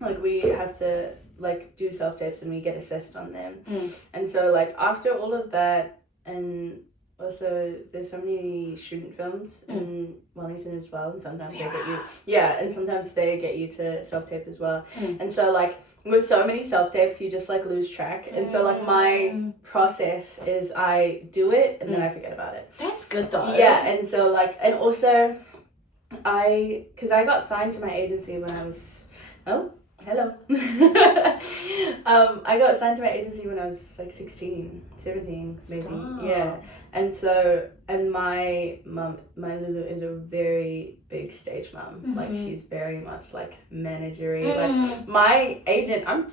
Like we have to like do self-tapes and we get assessed on them. And so like after all of that, and also there's so many student films in Wellington as well, and sometimes they get you and sometimes they get you to self-tape as well. And so like with so many self-tapes you just like lose track, and so like my process is I do it and then I forget about it. That's good though. Yeah. And so like, and also because I got signed to my agency when I was I got signed to my agency when I was like 16, 17 maybe. Stop. Yeah. And so, and my Lulu is a very big stage mom. Like, she's very much like managery. Like, my agent, I'm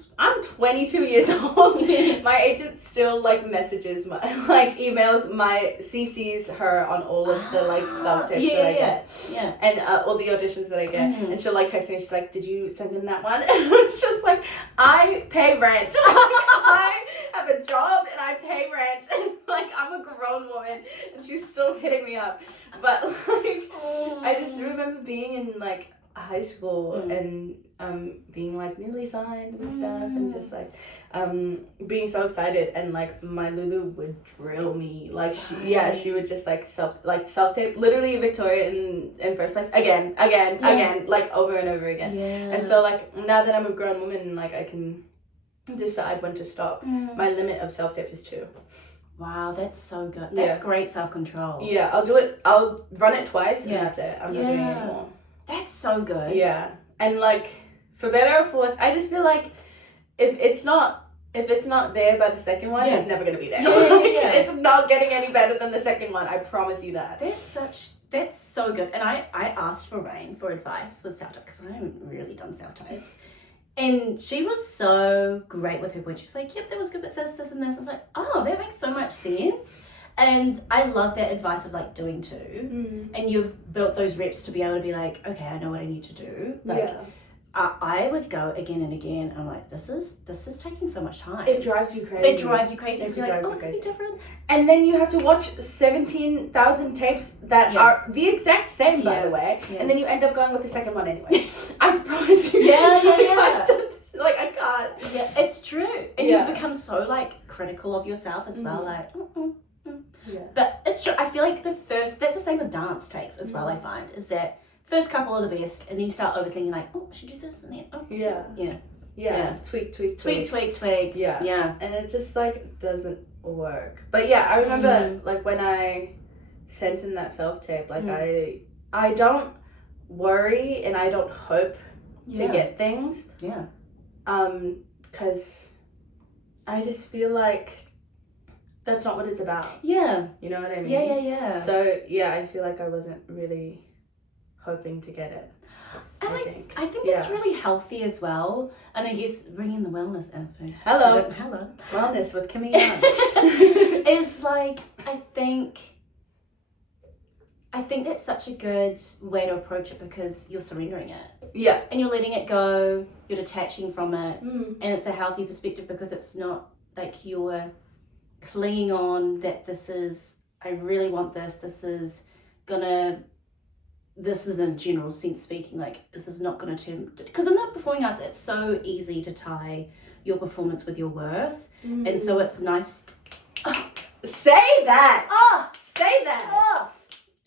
22 years old. My agent still like messages my like emails my CCs her on all of the like self tapes that I get. Yeah. And all the auditions that I get. And she'll like text me, she's like, did you send in that one? And it's just like, I pay rent. I have a job and I pay rent. Like, I'm a grown woman and she's still hitting me up. But like, I just remember being in like high school and being like newly signed and stuff, and just like being so excited, and like my Lulu would drill me. Like she would just like self tape literally Victoria in first place again, like over and over again. And so like now that I'm a grown woman, like I can decide when to stop. My limit of self tapes is 2. Wow, that's so good. That's great self-control. Yeah, I'll run it twice and that's it. I'm not doing it anymore. That's so good. Yeah. And like, for better or for worse, I just feel like if it's not there by the second one, it's never gonna be there. It's not getting any better than the second one. I promise you that. That's so good. And I asked for Rain for advice with self-type because I haven't really done self-types. And she was so great with her words. She was like, yep, that was good, but this, and this. I was like, oh, that makes so much sense. And I love that advice of like doing 2. And you've built those reps to be able to be like, okay, I know what I need to do. Like, I would go again and again. And I'm like, this is taking so much time. It drives you crazy. It drives you crazy. You're like, oh, it could be different. And then you have to watch 17,000 tapes that are the exact same, by the way. And then you end up going with the second one anyway. I promise you. Like, I can't. Yeah, it's true. And you become so like critical of yourself as well. Like, But it's true. I feel like that's the same with dance takes as well, I find, is that first couple are the best, and then you start overthinking like, oh, I should do this and then, tweak. Yeah. And it just like doesn't work. But yeah, I remember like when I sent in that self-tape, like I don't worry and I don't hope to get things. Yeah. Because I just feel like that's not what it's about. Yeah. You know what I mean? Yeah. So yeah, I feel like I wasn't really hoping to get it. I think it's really healthy as well. And I guess bringing the wellness aspect. Hello. Wellness with Kimi Podcast. Is like, I think that's such a good way to approach it because you're surrendering it. Yeah. And you're letting it go, you're detaching from it. And it's a healthy perspective because it's not like you're clinging on that I really want this is in a general sense speaking, like this is not going to turn, because in the performing arts it's so easy to tie your performance with your worth, and so it's nice say that it's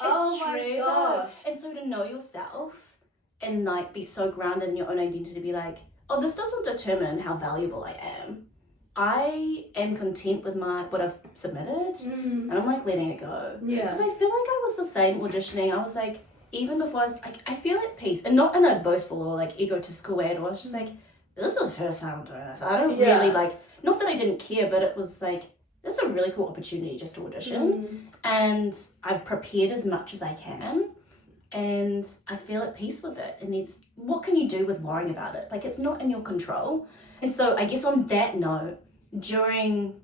my true gosh. And so to know yourself and like be so grounded in your own identity to be like, oh, this doesn't determine how valuable I am. I am content with what I've submitted, and I'm like letting it go. Because I feel like I was the same auditioning. I was like, even before I was like, I feel at peace, and not in a boastful or like egotistical way at all. I was just like, this is the first time I'm doing this. I don't really like, not that I didn't care, but it was like, this is a really cool opportunity just to audition, and I've prepared as much as I can, and I feel at peace with it. And what can you do with worrying about it? Like, it's not in your control. And so I guess on that note, during,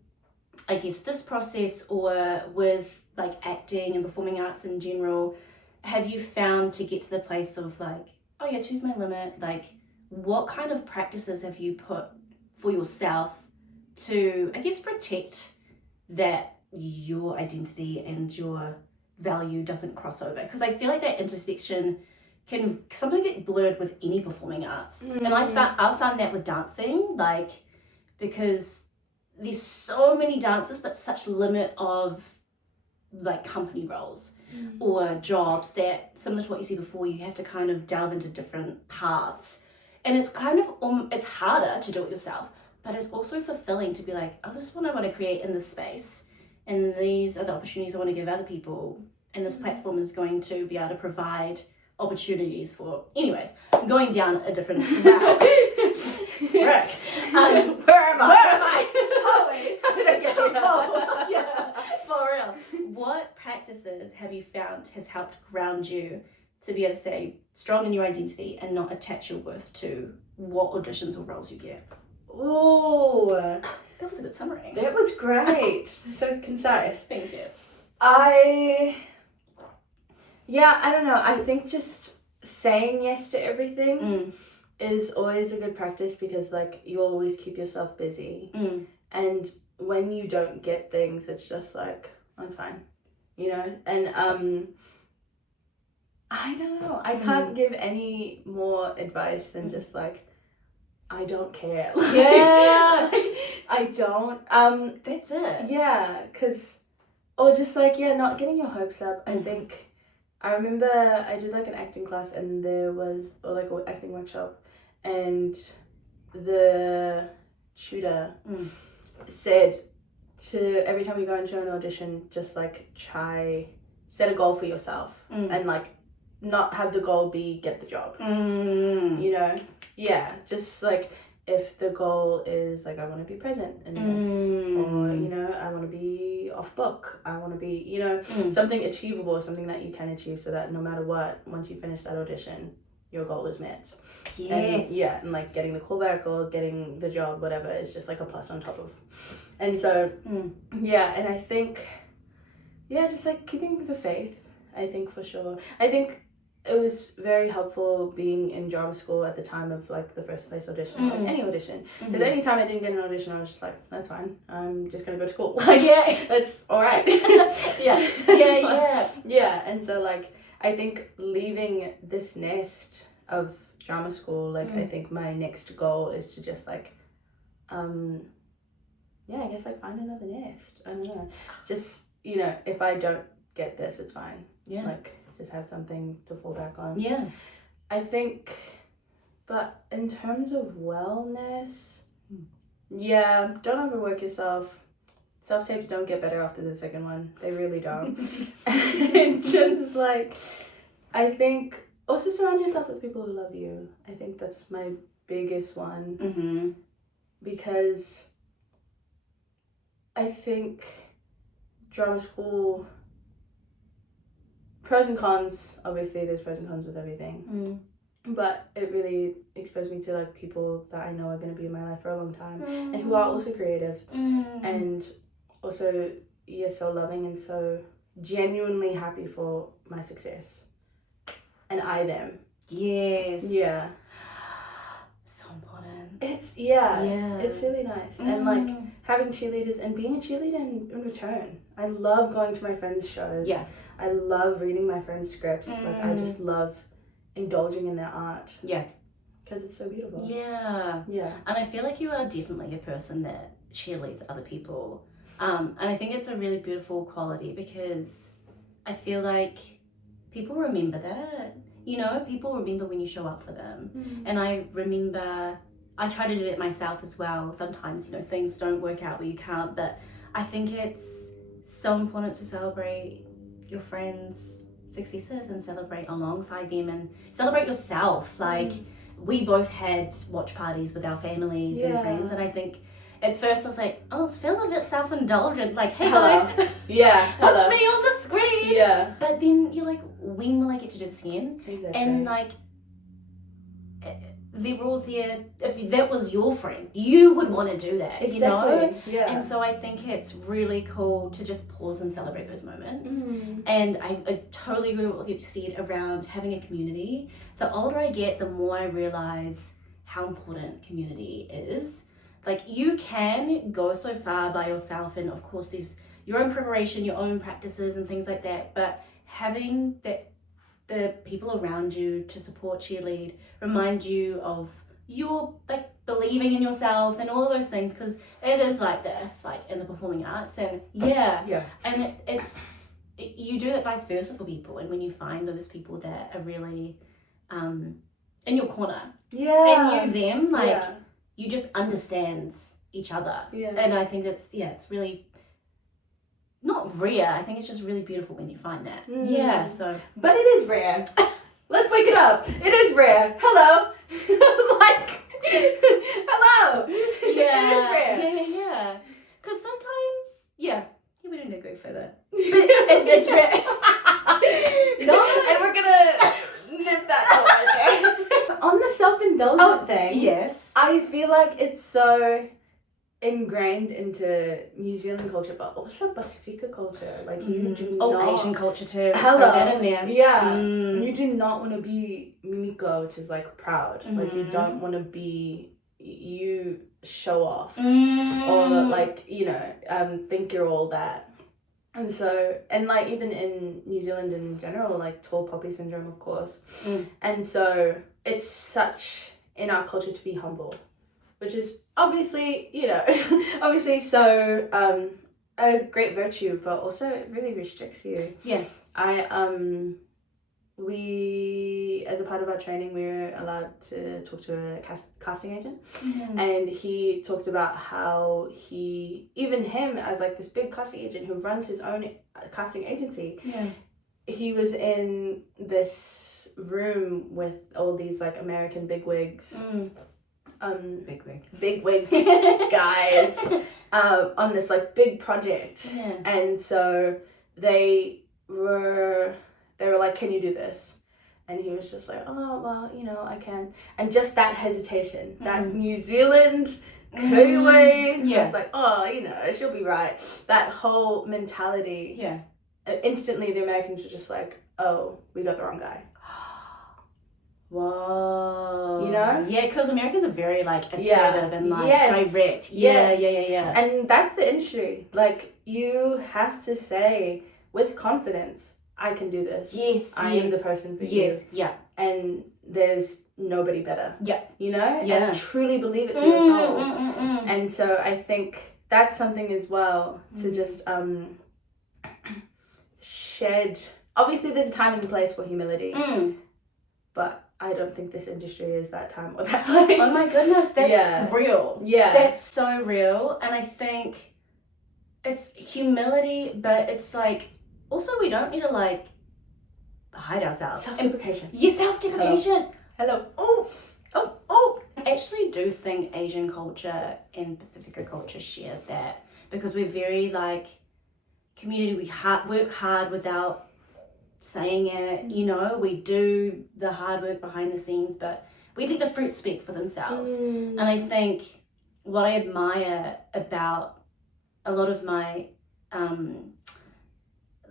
I guess, this process or with like acting and performing arts in general, have you found to get to the place of like, oh yeah, choose my limit? Like, what kind of practices have you put for yourself to, I guess, protect that your identity and your value doesn't cross over? Because I feel like that intersection can sometimes get blurred with any performing arts. And I've found that with dancing, like, because there's so many dancers but such limit of like company roles or jobs that, similar to what you said before, you have to kind of delve into different paths, and it's kind of it's harder to do it yourself, but it's also fulfilling to be like, oh, this is what I want to create in this space, and these are the opportunities I want to give other people, and this platform is going to be able to provide opportunities for. Anyways, I'm going down a different route. Rick, where am I? Oh wait, how did I get here? Oh, yeah, for real. What practices have you found has helped ground you to be able to stay strong in your identity and not attach your worth to what auditions or roles you get? Oh, That was a good summary. that was great. So concise. Thank you. I don't know. I think just saying yes to everything is always a good practice because, like, you always keep yourself busy. And when you don't get things, it's just like, oh, it's fine, you know? And I don't know. I can't give any more advice than just, like, I don't care. Like, Yeah. like, I don't. That's it. Yeah, because, or just, like, not getting your hopes up. I think, I remember I did, like, an acting class and there was, or, like, an acting workshop, and the tutor said to every time you go into an audition, just, like, set a goal for yourself and, like, not have the goal be get the job. You know? Yeah, just, like, if the goal is, like, I want to be present in this, or, you know, I want to be off book, I want to be, you know, something achievable, something that you can achieve, so that no matter what, once you finish that audition, your goal is met. Yes. And like getting the callback or getting the job, whatever, is just like a plus on top of. And so, and I think, just like keeping the faith, I think for sure. I think it was very helpful being in drama school at the time of like the first place audition, like any audition. Because any time I didn't get an audition, I was just like, that's fine. I'm just gonna go to school. Like, that's all right. Yeah. And so like, I think leaving this nest of drama school, like I think my next goal is to just like, I guess like find another nest. I don't know. Just, you know, if I don't get this, it's fine. Yeah. Like, just have something to fall back on. Yeah. I think, but in terms of wellness, don't overwork yourself. Self-tapes don't get better after the second one. They really don't. And just like, I think also surround yourself with people who love you. I think that's my biggest one. Because I think drama school, pros and cons, obviously there's pros and cons with everything. But it really exposed me to like people that I know are going to be in my life for a long time and who are also creative and also so loving and so genuinely happy for my success. And I them. Yes. Yeah. So important. It's it's really nice. And like having cheerleaders and being a cheerleader in return. I love going to my friends' shows. Yeah. I love reading my friends' scripts. Like I just love indulging in their art. Yeah. Because it's so beautiful. Yeah. Yeah. And I feel like you are definitely a person that cheerleads other people. And I think it's a really beautiful quality because I feel like people remember that. You know, people remember when you show up for them. And I remember, I try to do it myself as well. Sometimes, you know, things don't work out where you can't, but I think it's so important to celebrate your friends' successes and celebrate alongside them and celebrate yourself. Like, we both had watch parties with our families and friends, and I think at first I was like, oh, this feels a bit self-indulgent, like, hey guys, watch me on the screen. Yeah. But then you're like, when will I get to do this again? Exactly. And like, they were all there. If that was your friend, you would want to do that, you know? Yeah. And so I think it's really cool to just pause and celebrate those moments. And I totally agree with what you've said around having a community. The older I get, the more I realize how important community is. Like, you can go so far by yourself, and of course there's your own preparation, your own practices and things like that, but having the people around you to support, cheerlead, remind you of your like believing in yourself and all of those things, because it is like this, like in the performing arts, and and it's you do that vice versa for people, and when you find those people that are really in your corner, and you them, like you just understand each other, and I think that's it's really not rare. I think it's just really beautiful when you find that. Yeah, so. But it is rare. Let's wake it up. It is rare. Hello. Like, hello. Yeah. It is rare. Yeah. Because sometimes Yeah, we don't need to go further. But it's No, and we're gonna nip that right there. On the self-indulgent thing, yes. I feel like it's so ingrained into New Zealand culture, but also Pacifica culture. Like you do not... Asian culture too. Hello. Throw that in there. Yeah. You do not want to be mimiko, which is like proud. Like you don't want to be... You show off. Or like, you know, think you're all that. And so, and like even in New Zealand in general, like tall poppy syndrome, of course. And so it's such in our culture to be humble, which is obviously, you know, obviously so a great virtue, but also it really restricts you. Yeah. We, as a part of our training, we were allowed to talk to a casting agent, and he talked about how even him as like this big casting agent who runs his own casting agency, he was in this room with all these like American bigwigs, bigwig guys, on this like big project, and so they were like, can you do this? And he was just like, oh, well, you know, I can. And just that hesitation, that New Zealand Kiwi, was like, oh, you know, she'll be right. That whole mentality. Yeah. Instantly, the Americans were just like, oh, we got the wrong guy. Whoa. You know? Yeah, because Americans are very, like, assertive and, like, direct. Yeah. And that's the industry. Like, you have to say, with confidence, I can do this. Yes. I am the person for you. Yes. Yeah. And there's nobody better. Yeah. You know? Yeah. And truly believe it to your soul. And so I think that's something as well to just shed. Obviously, there's a time and place for humility. But I don't think this industry is that time or that place. Oh my goodness, that's real. Yeah. That's so real. And I think it's humility, but it's like, also, we don't need to, like, hide ourselves. Self-deprecation. Yeah, self-deprecation. Hello. Oh. I actually do think Asian culture and Pacifica culture share that, because we're very, like, community. We work hard without saying it. You know, we do the hard work behind the scenes, but we think the fruits speak for themselves. And I think what I admire about a lot of my...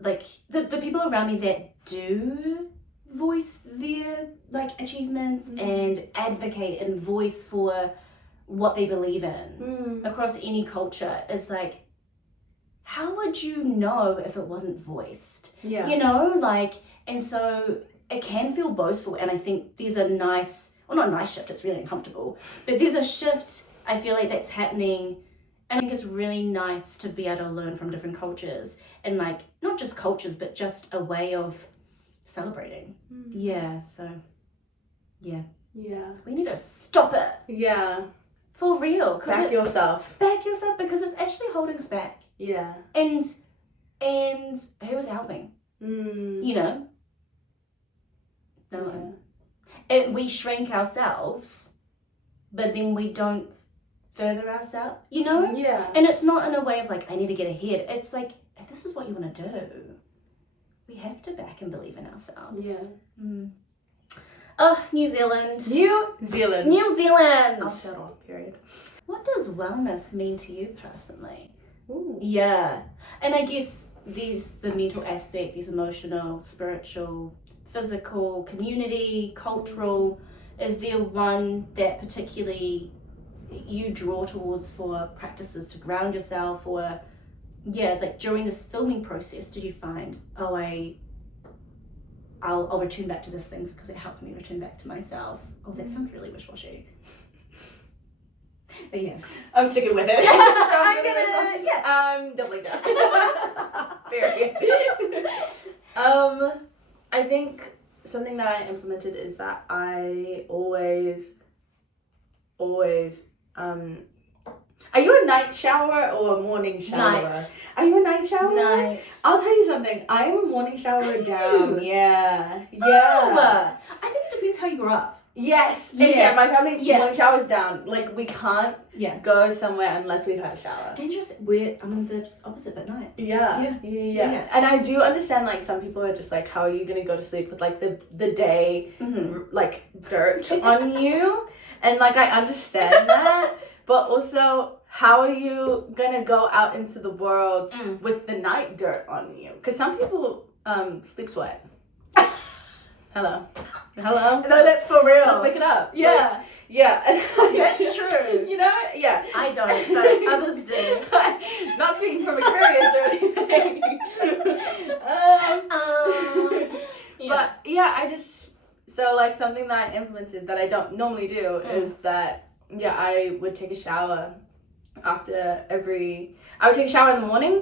like the people around me that do voice their like achievements and advocate and voice for what they believe in across any culture is like, how would you know if it wasn't voiced? Yeah. You know, like, and so it can feel boastful, and I think there's a nice, well, not a nice shift, it's really uncomfortable, but there's a shift I feel like that's happening. I think it's really nice to be able to learn from different cultures, and like not just cultures, but just a way of celebrating. Yeah, so yeah. We need to stop it. Yeah. For real. Back yourself because it's actually holding us back. Yeah. And who is helping? You know? No one. And we shrink ourselves, but then we don't further ourselves, you know? Yeah. And it's not in a way of like, I need to get ahead. It's like, if this is what you want to do, we have to back and believe in ourselves. Yeah. Oh, New Zealand. I'll shut off, period. What does wellness mean to you personally? Ooh. Yeah. And I guess there's the mental aspect, there's emotional, spiritual, physical, community, cultural. Is there one that particularly you draw towards for practices to ground yourself, or like during this filming process did you find, I'll return back to this things because it helps me return back to myself? Oh, that sounds really wish-washy. But yeah, I'm sticking with it. Doubling down. Period. I think something that I implemented is that I always are you a night shower or a morning shower? Night. Are you a night shower? Night. I'll tell you something. I am a morning shower down. Yeah. Oh, I think it depends how you grew up. Yes. Yeah. Yeah, my family, Yeah. when shower's down, like, we can't Yeah. go somewhere unless we've had a shower. And just I'm the opposite at night. Yeah. Yeah. And I do understand, like, some people are just like, how are you gonna go to sleep with, like, the day, like, dirt on you? And, like, I understand that, but also, how are you gonna go out into the world with the night dirt on you? Because some people sleep sweat. Hello. No, that's for real. Let's wake it up. Yeah. Yeah. That's true. You know? Yeah. I don't, but others do. Not speaking from experience or anything. Yeah. But yeah, I just, so like something that I implemented that I don't normally do is that, yeah, I would take a shower after I would take a shower in the morning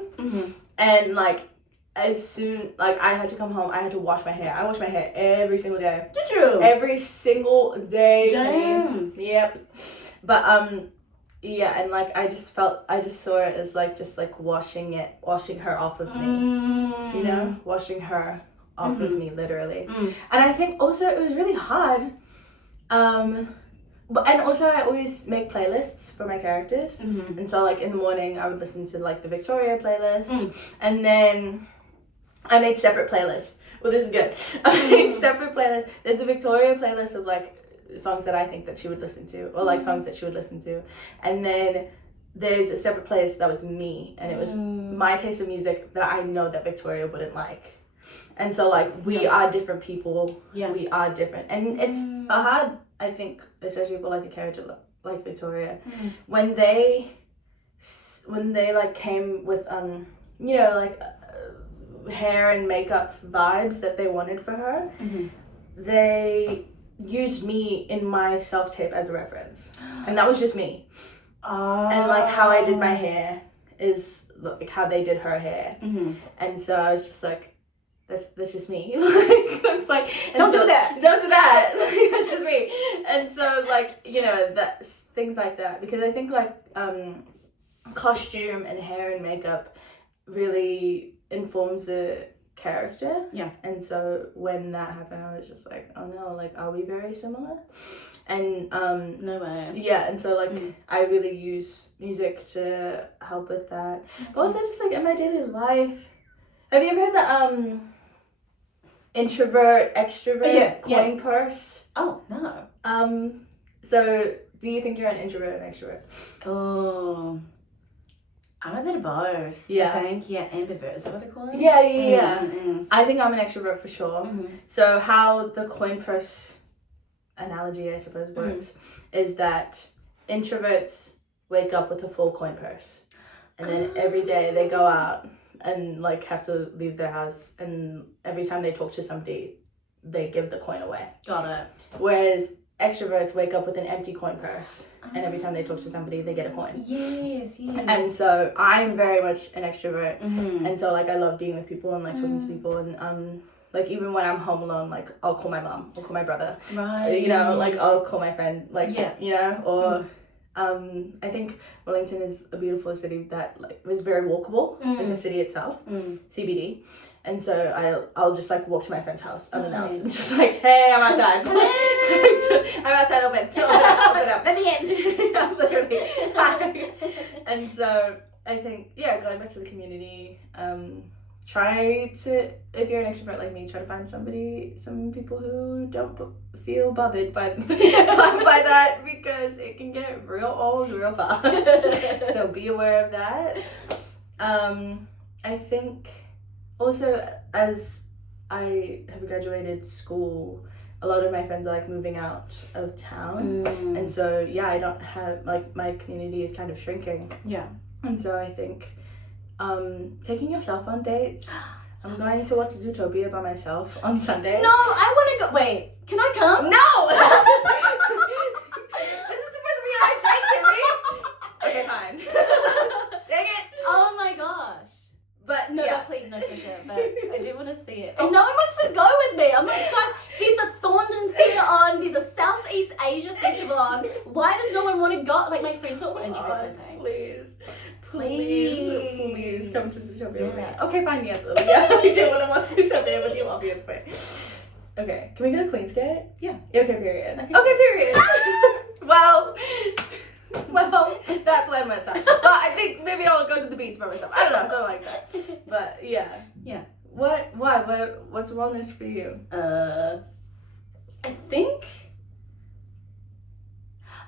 and like, as soon, like, I had to come home, I had to wash my hair. I wash my hair every single day. Did you? Every single day. Damn. Yep. But, yeah, and, like, I just saw it as, like, just, like, washing her off of me. You know? Washing her off of me, literally. And I think also it was really hard. And also I always make playlists for my characters. And so, like, in the morning, I would listen to, like, the Victoria playlist. And then I made separate playlists. Well, this is good. I made separate playlists. There's a Victoria playlist of, like, songs that I think that she would listen to, or, like, songs that she would listen to. And then there's a separate playlist that was me, and it was my taste of music that I know that Victoria wouldn't like. And so, like, we are different people. Yeah. We are different. And it's hard, I think, especially for, like, a character like Victoria, when they, like, came with, you know, like, hair and makeup vibes that they wanted for her, they used me in my self-tape as a reference. And that was just me. And, like, how I did my hair is, like, how they did her hair. And so I was just like, that's just me. It's like, don't do that. Don't do that. Like, that's just me. And so, like, you know, that's things like that. Because I think, like, costume and hair and makeup really informs the character. Yeah. And so when that happened, I was just like, oh no, like, are we very similar? And no way. yeah, and so, like, I really use music to help with that. But also just, like, in my daily life, have you ever heard the introvert extrovert coin purse? Oh no. So do you think you're an introvert or an extrovert? Oh, I'm a bit of both. Yeah. I think. Yeah, ambivert. Is that what they call it? Yeah. I think I'm an extrovert for sure. So how the coin purse analogy, I suppose, works is that introverts wake up with a full coin purse, and then every day they go out and, like, have to leave their house, and every time they talk to somebody, they give the coin away. Got it. Whereas extroverts wake up with an empty coin purse, and every time they talk to somebody, they get a coin. Yes. And so I'm very much an extrovert, and so, like, I love being with people and, like, talking to people, and like, even when I'm home alone, like, I'll call my mom, I'll call my brother, right? You know, like, I'll call my friend, like, you know, or I think Wellington is a beautiful city that, like, is very walkable in the city itself, CBD. And so I'll just, like, walk to my friend's house unannounced and just, like, hey, I'm outside. I'm outside, open up. At the end. Literally. Hi. And so I think, yeah, going back to the community, try to, if you're an extrovert like me, try to find some people who don't feel bothered by that, because it can get real old real fast. So be aware of that. I think also, as I have graduated school, a lot of my friends are, like, moving out of town, and so I don't have, like, my community is kind of shrinking. Yeah. And so I think taking yourself on dates. I'm going to watch Zootopia by myself on Sunday. No, I want to go. Wait, can I come? No! This is supposed to be a nice date, Kimmy. Okay, fine. Dang it. Oh my gosh. But no, please, no pressure. But I do want to see it. And no one wants to go with me. I'm like, guys, there's a Thornton Theatre on. There's a Southeast Asia Festival on. Why does no one want to go? Like, my friends are all introverts, I think. Please come to Zootopia with me. Okay, fine, yes. Yeah, I do want to watch Zootopia with you, obviously. Okay, can we get a queen skate? Yeah. Okay, period. Okay. Period. well, that plan went south. But I think maybe I'll go to the beach by myself. I don't know, something like that. But yeah. Yeah. What's wellness for you?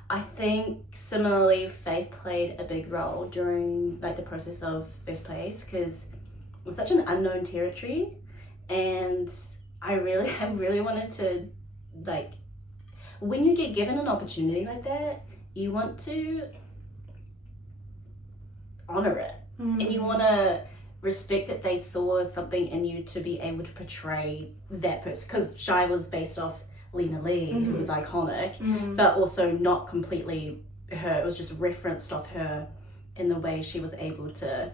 I think similarly faith played a big role during like the process of first place, because it was such an unknown territory, and I really wanted to, like, when you get given an opportunity like that, you want to honor it, and you want to respect that they saw something in you to be able to portray that person, because Shy was based off Lena Lee, who was iconic, but also not completely her. It was just referenced off her in the way she was able to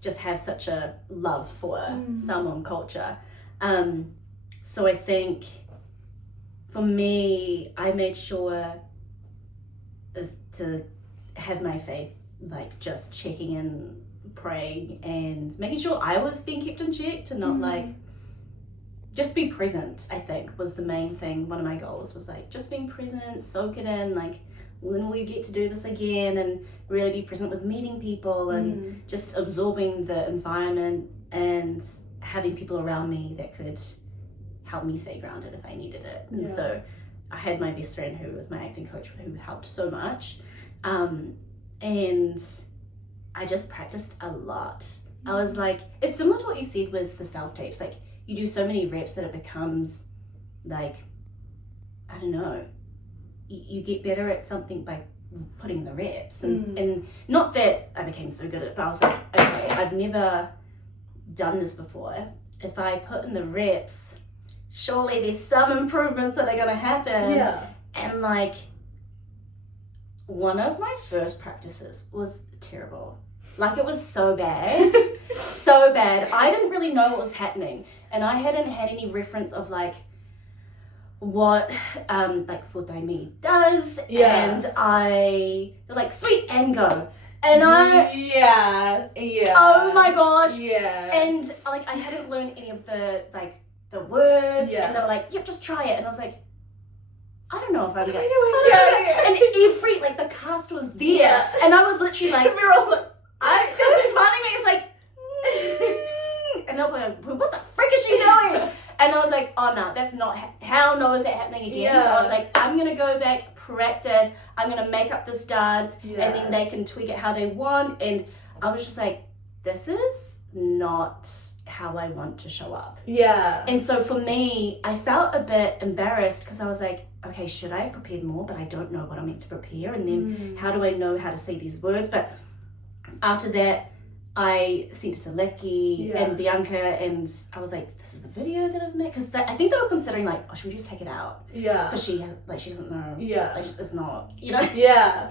just have such a love for Samoan culture. So I think for me, I made sure to have my faith, like just checking in, praying, and making sure I was being kept in check, to not like just be present. I think was the main thing. One of my goals was like just being present, soak it in, like when will you get to do this again, and really be present with meeting people and just absorbing the environment and having people around me that could help me stay grounded if I needed it. And so I had my best friend who was my acting coach, who helped so much, and I just practiced a lot. I was like, it's similar to what you said with the self-tapes, like you do so many reps that it becomes like, I don't know, you get better at something by putting in the reps, and not that I became so good at it, but I was like, okay, I've never done this before. If I put in the reps, surely there's some improvements that are gonna happen. And like, one of my first practices was terrible. Like, it was so bad. So bad. I didn't really know what was happening, and I hadn't had any reference of like what like Futaimi does, and they're like, sweet, and go. And oh my gosh. And like, I hadn't learned any of the like the words, and they were like, yep, just try it. And I was like, I don't know if I'm gonna and every like the cast was there, and I was literally like, we were all like, they were smiling at me. It's like, and they were like, what the frick is she doing? And I was like, oh no, that's not hell no, is that happening again? So I was like, I'm gonna go back, practice, I'm gonna make up this dance, and then they can tweak it how they want. And I was just like, this is not how I want to show up. And so for me, I felt a bit embarrassed, because I was like, okay, should I have prepared more? But I don't know what I'm meant to prepare, and then how do I know how to say these words? But after that, I sent it to Lecky and Bianca, and I was like, this is the video that I've made, because I think they were considering like, oh, should we just take it out? Because she doesn't know. Like, it's not, you know. And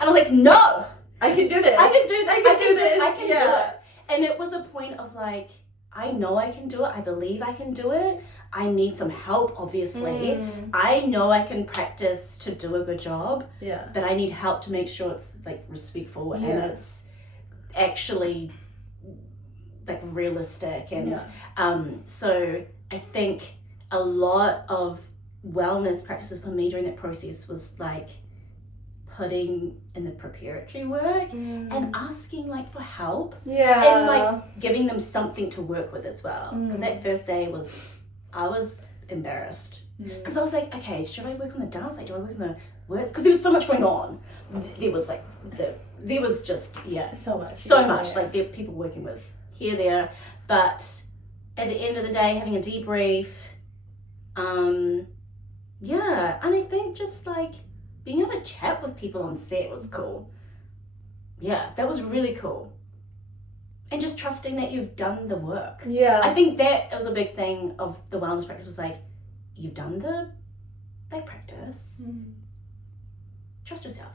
I was like, no, I can do this. I can do that. I can do it. And it was a point of like, I know I can do it. I believe I can do it. I need some help, obviously. I know I can practice to do a good job. But I need help to make sure it's like respectful and it's actually like realistic. And so I think a lot of wellness practices for me during that process was like putting in the preparatory work and asking like for help and like giving them something to work with as well, because that first day I was embarrassed, because I was like, okay, should I work on the dance? Like, do I work on the work? Because there was so much going on. There was like there was just so much like there were people working with here, there, but at the end of the day, having a debrief, and I think just like being able to chat with people on set was cool. That was really cool. And just trusting that you've done the work. I think that was a big thing of the wellness practice, was like, you've done that practice. Trust yourself.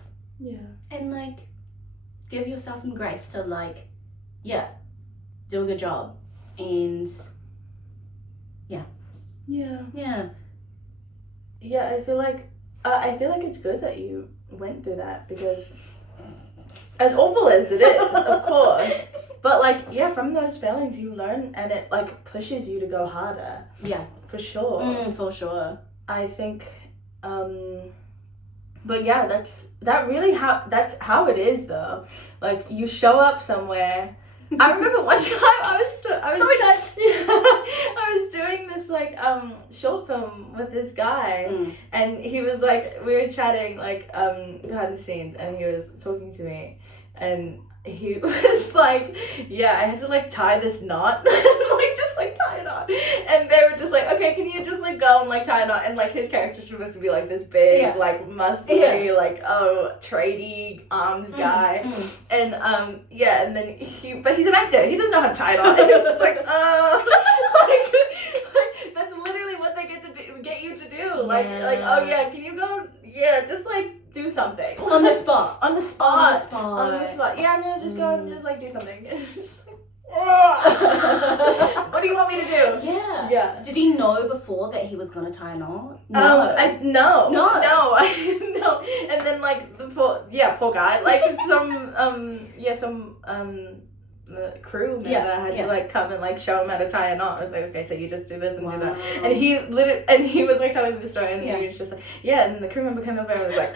And like, give yourself some grace to like, do a good job. And I feel like it's good that you went through that, because as awful as it is, of course, But like, yeah, from those failings you learn, and it like pushes you to go harder. Yeah. For sure. For sure. I think, but yeah, that's how it is though. Like, you show up somewhere. I remember one time I was doing this like short film with this guy, and he was like, we were chatting like behind the scenes, and he was talking to me, and he was like, yeah, I had to like tie this knot, like just like tie a knot, and they were just like, okay, can you just like go and like tie a knot, and like his character's supposed to be like this big, like muscly, like tradie arms guy, and and then but he's an actor, he doesn't know how to tie a knot, and he was just like, like that's literally what they get you to do, like oh yeah, can you go, just like do something on the spot. Yeah, no, just go and just like do something. It's just like, what do you want me to do? Yeah. Did he know before that he was gonna tie a knot? No. No. And then like the poor guy, like some crew member had to like come and like show him how to tie a knot. I was like, okay, so you just do this and do that. And he was like telling me the story, and he was just like, and the crew member came over and was like,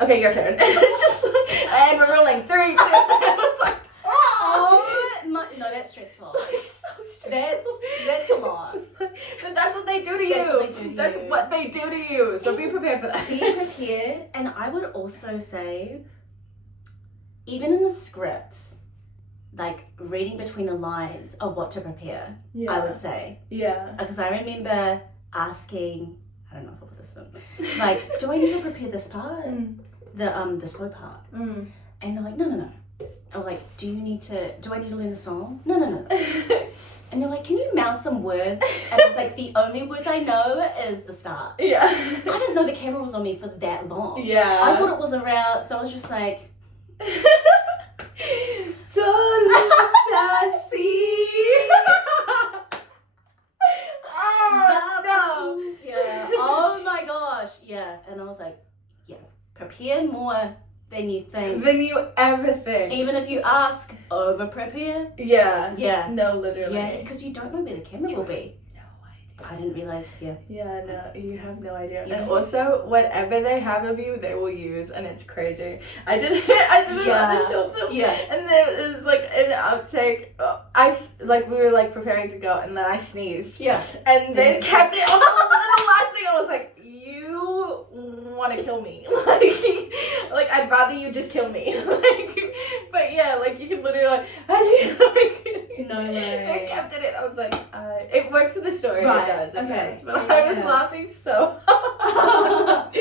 okay, your turn. And it's just like, and we're rolling 3, 2, and it's like, no, that's stressful. It's so stressful. That's a lot. But that's what they do to you. That's what they do to you. So be prepared for that. Be prepared. And I would also say, even in the scripts, like reading between the lines of what to prepare, I would say. Yeah. Because I remember asking, I don't know if I'll put this in, like, do I need to prepare this part? The slow part. And they're like, no. Or like, do I need to learn the song? No. And they're like, can you mouth some words? And it's like, the only words I know is the start. Yeah. I didn't know the camera was on me for that long. Yeah. I thought it was around, so I was just like, Totally sassy. No. Yeah. Oh my gosh. Yeah. And I was like, prepare more than you think. Than you ever think. Even if you ask, over prepare. Yeah. No, literally. Yeah, because you don't know where the camera will be. I didn't realize, Yeah, no, you have no idea. Yeah. And also, whatever they have of you, they will use, and it's crazy. I did this on the short film. Yeah. And then it was like an outtake. We were like preparing to go, and then I sneezed. Yeah. And they kept it on the last thing. I was like, you want to kill me. Like, I'd rather you just kill me. But yeah, like, you can literally no way. They kept it in. I was like, it works in the story. Right. It does. But I was laughing so hard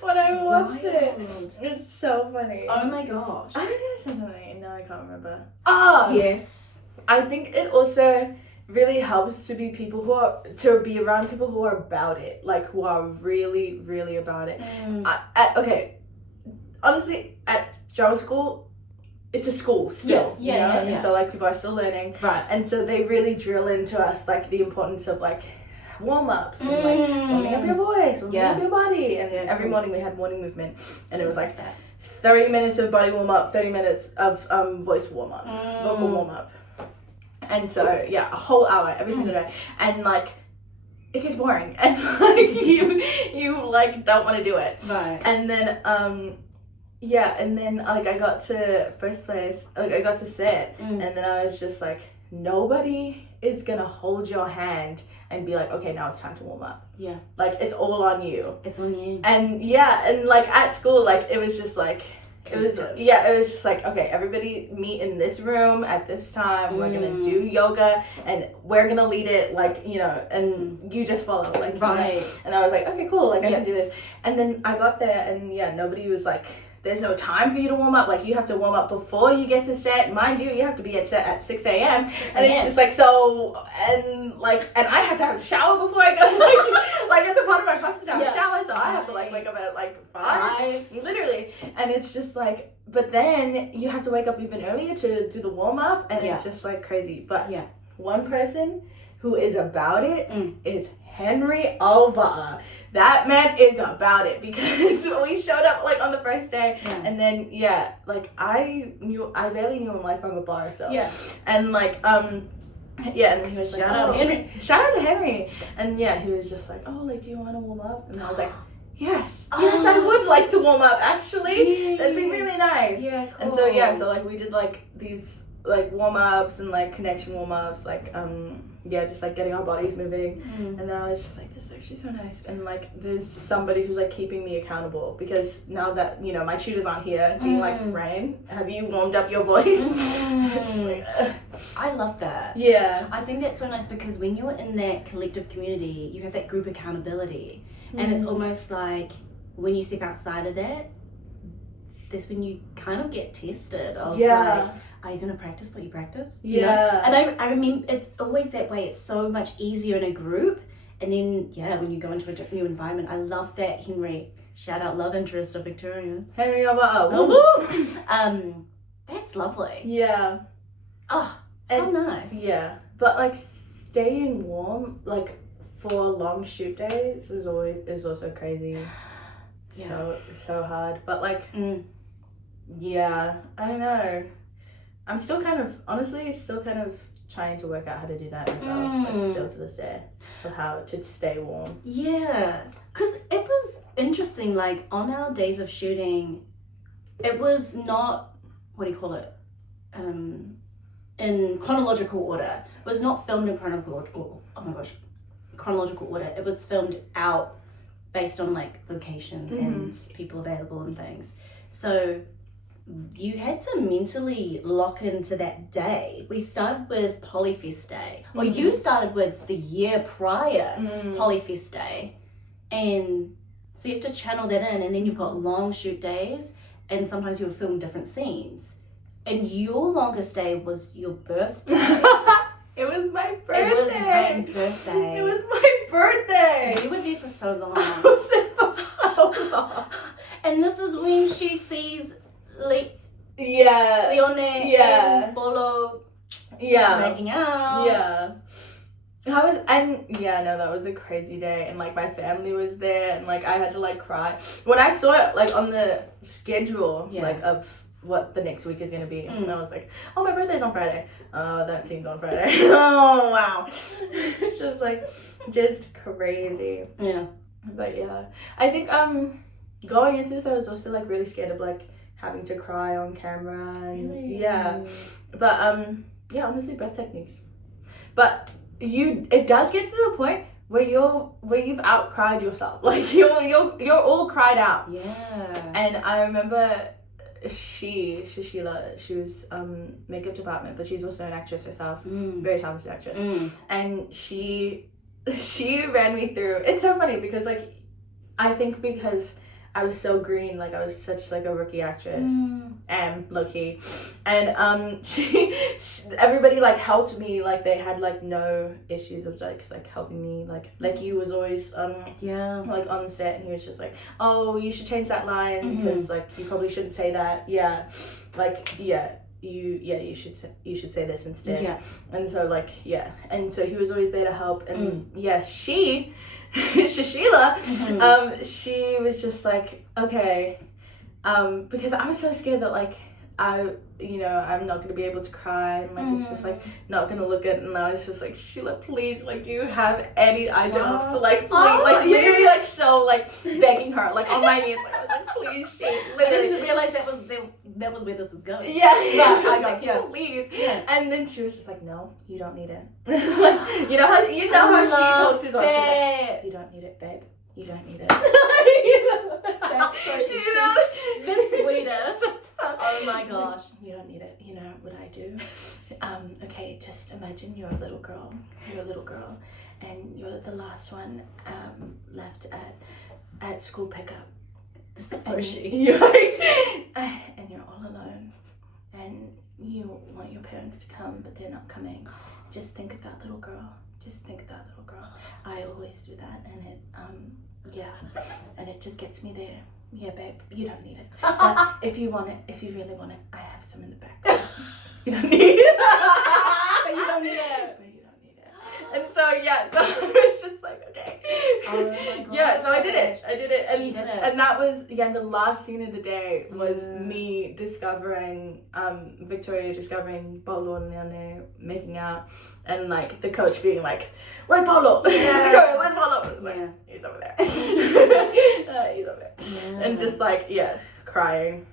when I watched it. It's so funny. Oh my gosh. I was gonna say something. No, I can't remember. Oh yes. I think it also really helps to be around people who are about it, like who are really, really about it. Honestly, at drama school, it's a school still, and so like people are still learning, right? And so they really drill into us like the importance of like warm-ups and like warming up your voice, warming up your body, and every morning we had morning movement, and it was like 30 minutes of body warm-up, 30 minutes of voice warm-up, vocal warm-up, and so a whole hour every single day, and like it gets boring, and like you like don't want to do it, right? And then and then like I got to first place, like I got to sit, and then I was just like, nobody is gonna hold your hand and be like, okay, now it's time to warm up. Yeah. Like, it's all on you. It's on you. And and like at school, like it was just like, it was just like, okay, everybody meet in this room at this time. We're gonna do yoga, and we're gonna lead it, like, and you just follow, like, right. And I was like, okay, cool, like I can do this. And then I got there, and nobody was like, there's no time for you to warm up. Like, you have to warm up before you get to set. Mind you have to be at set at 6 a.m. And it's just like, so, and I had to have a shower before I go. Like it's a part of my process to have a shower. So I have to like wake up at like 5. Literally. And it's just like, but then you have to wake up even earlier to do the warm up. And it's just like crazy. But one person who is about it is Henry over. That man is about it, because we showed up like on the first day, and then like I barely knew him like from a bar or so. Yeah. And like and then he was like, Shout out Henry. Shout out to Henry. And he was just like, oh, like, do you want to warm up? And I was like, yes, I would like to warm up, actually. Yes. That'd be really nice. Yeah, cool. And so like we did like these like warm-ups and like connection warm-ups, like just like getting our bodies moving. And then I was just like, this is actually so nice. And like there's somebody who's like keeping me accountable, because now that my tutors aren't here, being like, Rain, have you warmed up your voice? It's just like, I love that. Yeah, I think that's so nice, because when you're in that collective community, you have that group accountability. And it's almost like when you step outside of that, that's when you kind of get tested of like, are you going to practice what you practice? You know? And I mean, it's always that way. It's so much easier in a group. And then, when you go into a new environment, I love that Henry, shout out love interest of Victoria. Henry, that's lovely. Yeah. Oh, how nice. Yeah. But like staying warm, like for long shoot days is also crazy. So hard. But like, I don't know. I'm still kind of trying to work out how to do that myself, like still to this day, of how to stay warm. Yeah, because it was interesting, like on our days of shooting, it was not, what do you call it, in chronological order. It was not filmed in chronological order. It was filmed out based on like location and people available and things. So you had to mentally lock into that day. We started with Polyfest Day. Or you started with the year prior Polyfest Day. And so you have to channel that in, and then you've got long shoot days, and sometimes you'll film different scenes. And your longest day was your birthday. It was my birthday. It was Rand's birthday. It was my birthday. You were there for so long. I was there for so long. And this is when she sees Leone and Bolo making out. Yeah. That was a crazy day, and like my family was there, and like I had to like cry when I saw it like on the schedule like of what the next week is gonna be, and I was like, oh, my birthday's on Friday. That seems on Friday. Oh wow. It's just like crazy. Yeah. But I think going into this I was also like really scared of like having to cry on camera, and but honestly, breath techniques. But it does get to the point where you've outcried yourself, like you're all cried out. And I remember Shashila, she was makeup department, but she's also an actress herself, very talented actress, and she ran me through. It's so funny because like I think because I was so green, like I was such like a rookie actress, low-key, and everybody like helped me, like they had like no issues of like helping me, like you was always like on the set, and he was just like, oh, you should change that line because like you probably shouldn't say that, you should say this instead, and so like and so he was always there to help, and Shashila, she was just like, okay, because I was so scared that like I'm not gonna be able to cry, and like it's just like not gonna look good, and I was just like, Sheila, please, like, do you have any eye drops? Like, please, literally, like, so like begging her, like on my knees, like I was like, please, she literally. I didn't even realize that was where this was going. I got you. Please. And then she was just like, no, you don't need it. Like, you know how she talks to us. She's like, you don't need it, babe. You don't need it. That's so the sweetest. Oh my gosh. You don't need it. You know what I do? Okay, just imagine you're a little girl. And you're the last one left at school pickup. This is so chic. And you're all alone. And you want your parents to come, but they're not coming. Just think of that little girl. I always do that, and it and it just gets me there. Yeah, babe, you don't need it. But if you really want it, I have some in the back. You don't need it. But you don't need it. And so I was just like, okay. Oh my God. Yeah, so I did it. And She did it. and that was the last scene of the day was me discovering Victoria discovering Paulo and Leone making out, and like the coach being like, "Where's Paulo? Victoria, where's Paulo?" I was like, he's over there. He's over there. Yeah. And just like crying.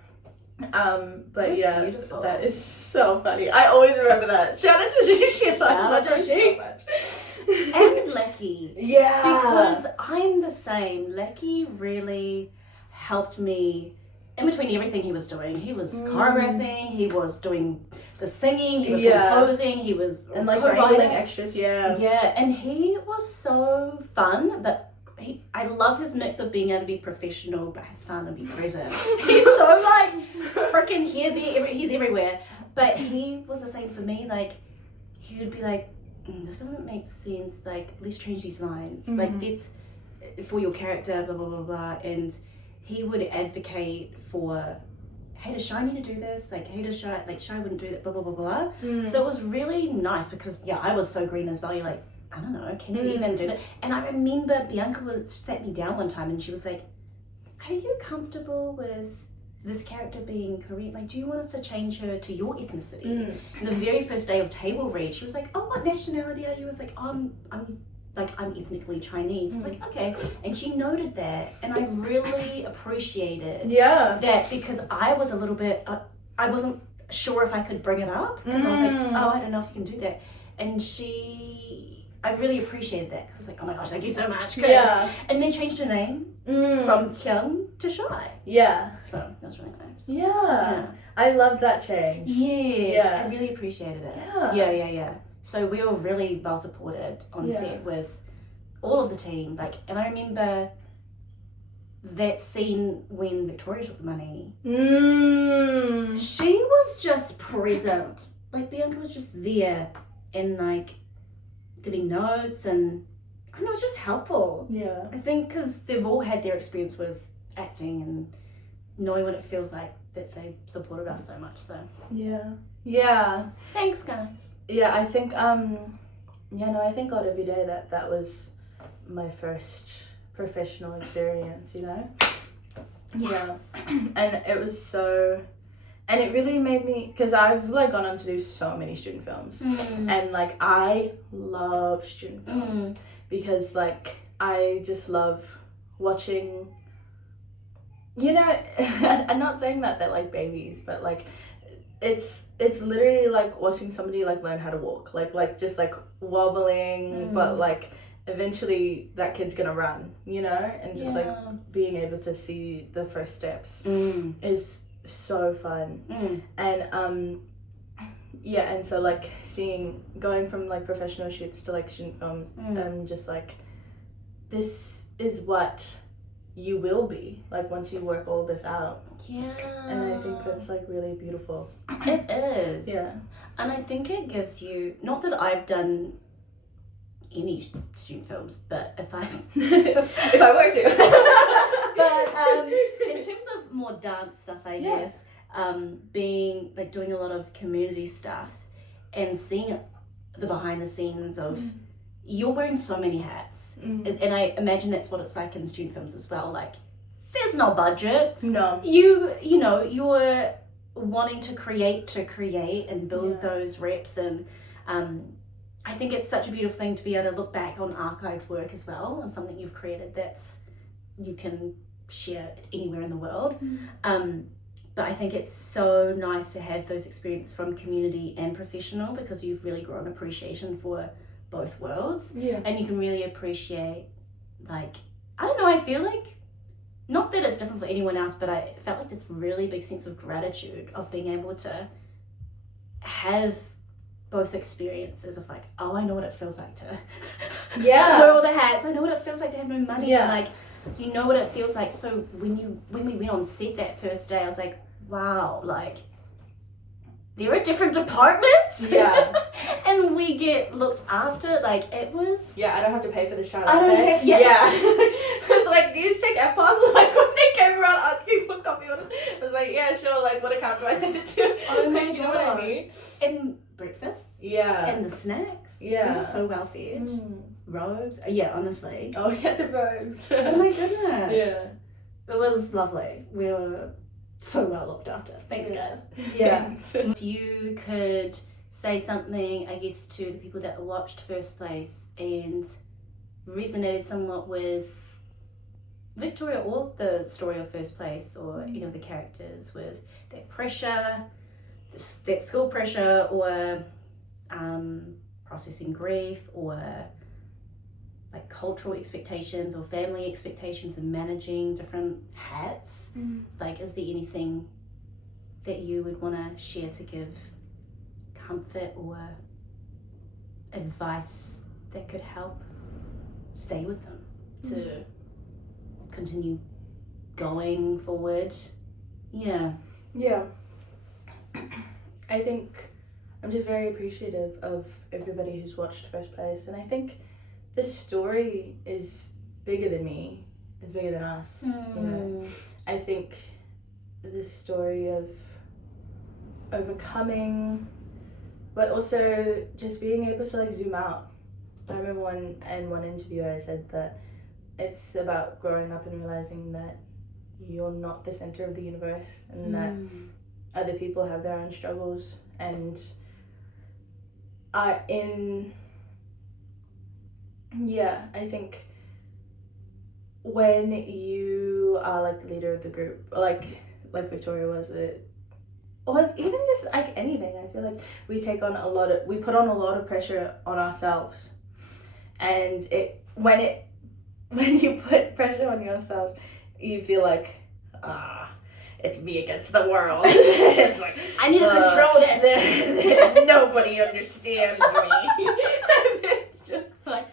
But That's yeah, beautiful. that is so funny. I always remember that. Shout out to She. I love her so much. And Lecky. Yeah. Because I'm the same. Lecky really helped me in between everything he was doing. He was choreographing, he was doing the singing, he was composing, he was and like co-writing wrangling extras, Yeah, and he was so fun, but I love his mix of being able to be professional but have fun and be present. He's so like freaking here, there, he's everywhere. But he was the same for me. Like he would be like, this doesn't make sense. Like let's change these lines. Like that's for your character. Blah blah blah blah. And he would advocate for, hey, does Shy need to do this? Like, hey, does Shy wouldn't do that. Blah blah blah blah. So it was really nice because I was so green as well. You're like, I don't know, can you even do that? And I remember Bianca sat me down one time and she was like, are you comfortable with this character being Korean? Like, do you want us to change her to your ethnicity? And the very first day of table read, she was like, oh, what nationality are you? I was like, I'm ethnically Chinese. I was like, okay. And she noted that, and I really appreciated that because I was a little bit, I wasn't sure if I could bring it up because I was like, oh, I don't know if you can do that. And I really appreciated that because I was like, oh my gosh, thank you so much. And then changed her name from Kyung to Shy. So that was really nice. I love that change. Yes, I really appreciated it. Yeah. So we were really well supported on set with all of the team. Like, and I remember that scene when Victoria took the money. She was just present. Like Bianca was just there and like giving notes, and I know, just helpful. I think because they've all had their experience with acting and knowing what it feels like, that they supported us so much. So thanks guys. I think I thank God every day that was my first professional experience, and it was so, and it really made me, because I've like gone on to do so many student films, and like I love student films because like I just love watching, I'm not saying that they're like babies, but like it's literally like watching somebody like learn how to walk, like just like wobbling, but like eventually that kid's gonna run, and just like being able to see the first steps is so fun. And and so like going from like professional shoots to like student films, just like this is what you will be like once you work all this out. And I think that's like really beautiful. It is. And I think it gives you, not that I've done any student films, but if I if I were to but in terms of more dance stuff, I guess being like doing a lot of community stuff and seeing the behind the scenes of you're wearing so many hats, and I imagine that's what it's like in student films as well. Like there's no budget. You're wanting to create and build those reps, and I think it's such a beautiful thing to be able to look back on archived work as well, and something you've created that's you can share anywhere in the world. But I think it's so nice to have those experiences from community and professional, because you've really grown appreciation for both worlds. And you can really appreciate, like, I don't know, I feel like, not that it's different for anyone else, but I felt like this really big sense of gratitude of being able to have both experiences of like, oh, I know what it feels like to wear all the hats. I know what it feels like to have no money. And like, you know what it feels like. So when we went on set that first day, I was like, wow, like there are different departments. And we get looked after. Like it was. I don't have to pay for the shout I don't out. have, It's like, do you just take FPOS? Like when they came around asking for coffee orders, I was like, yeah, sure. Like what account do I send it to? Oh my you know what I mean? And breakfasts. And the snacks. Yeah. We were so well fed. Robes. Yeah, honestly. Oh, yeah, the robes. Oh my goodness. Yeah. It was lovely. We were so well looked after. Thanks, guys. Yeah. If you could say something, I guess, to the people that watched First Place and resonated somewhat with Victoria or the story of First Place, or any of the characters, with that pressure, that school pressure, or processing grief, or like cultural expectations or family expectations, and managing different hats, like, is there anything that you would want to share to give comfort or advice that could help stay with them to continue going forward? Yeah. I think I'm just very appreciative of everybody who's watched First Place, and I think this story is bigger than me. It's bigger than us. You know, I think this story of overcoming, but also just being able to like zoom out. I remember one interview I said that it's about growing up and realizing that you're not the center of the universe, and that other people have their own struggles. And I think when you are like the leader of the group, like Victoria was, or it's even just like anything, I feel like we put on a lot of pressure on ourselves, and when you put pressure on yourself, you feel like, it's me against the world. It's like, I need to control this. Nobody understands me. It's just like,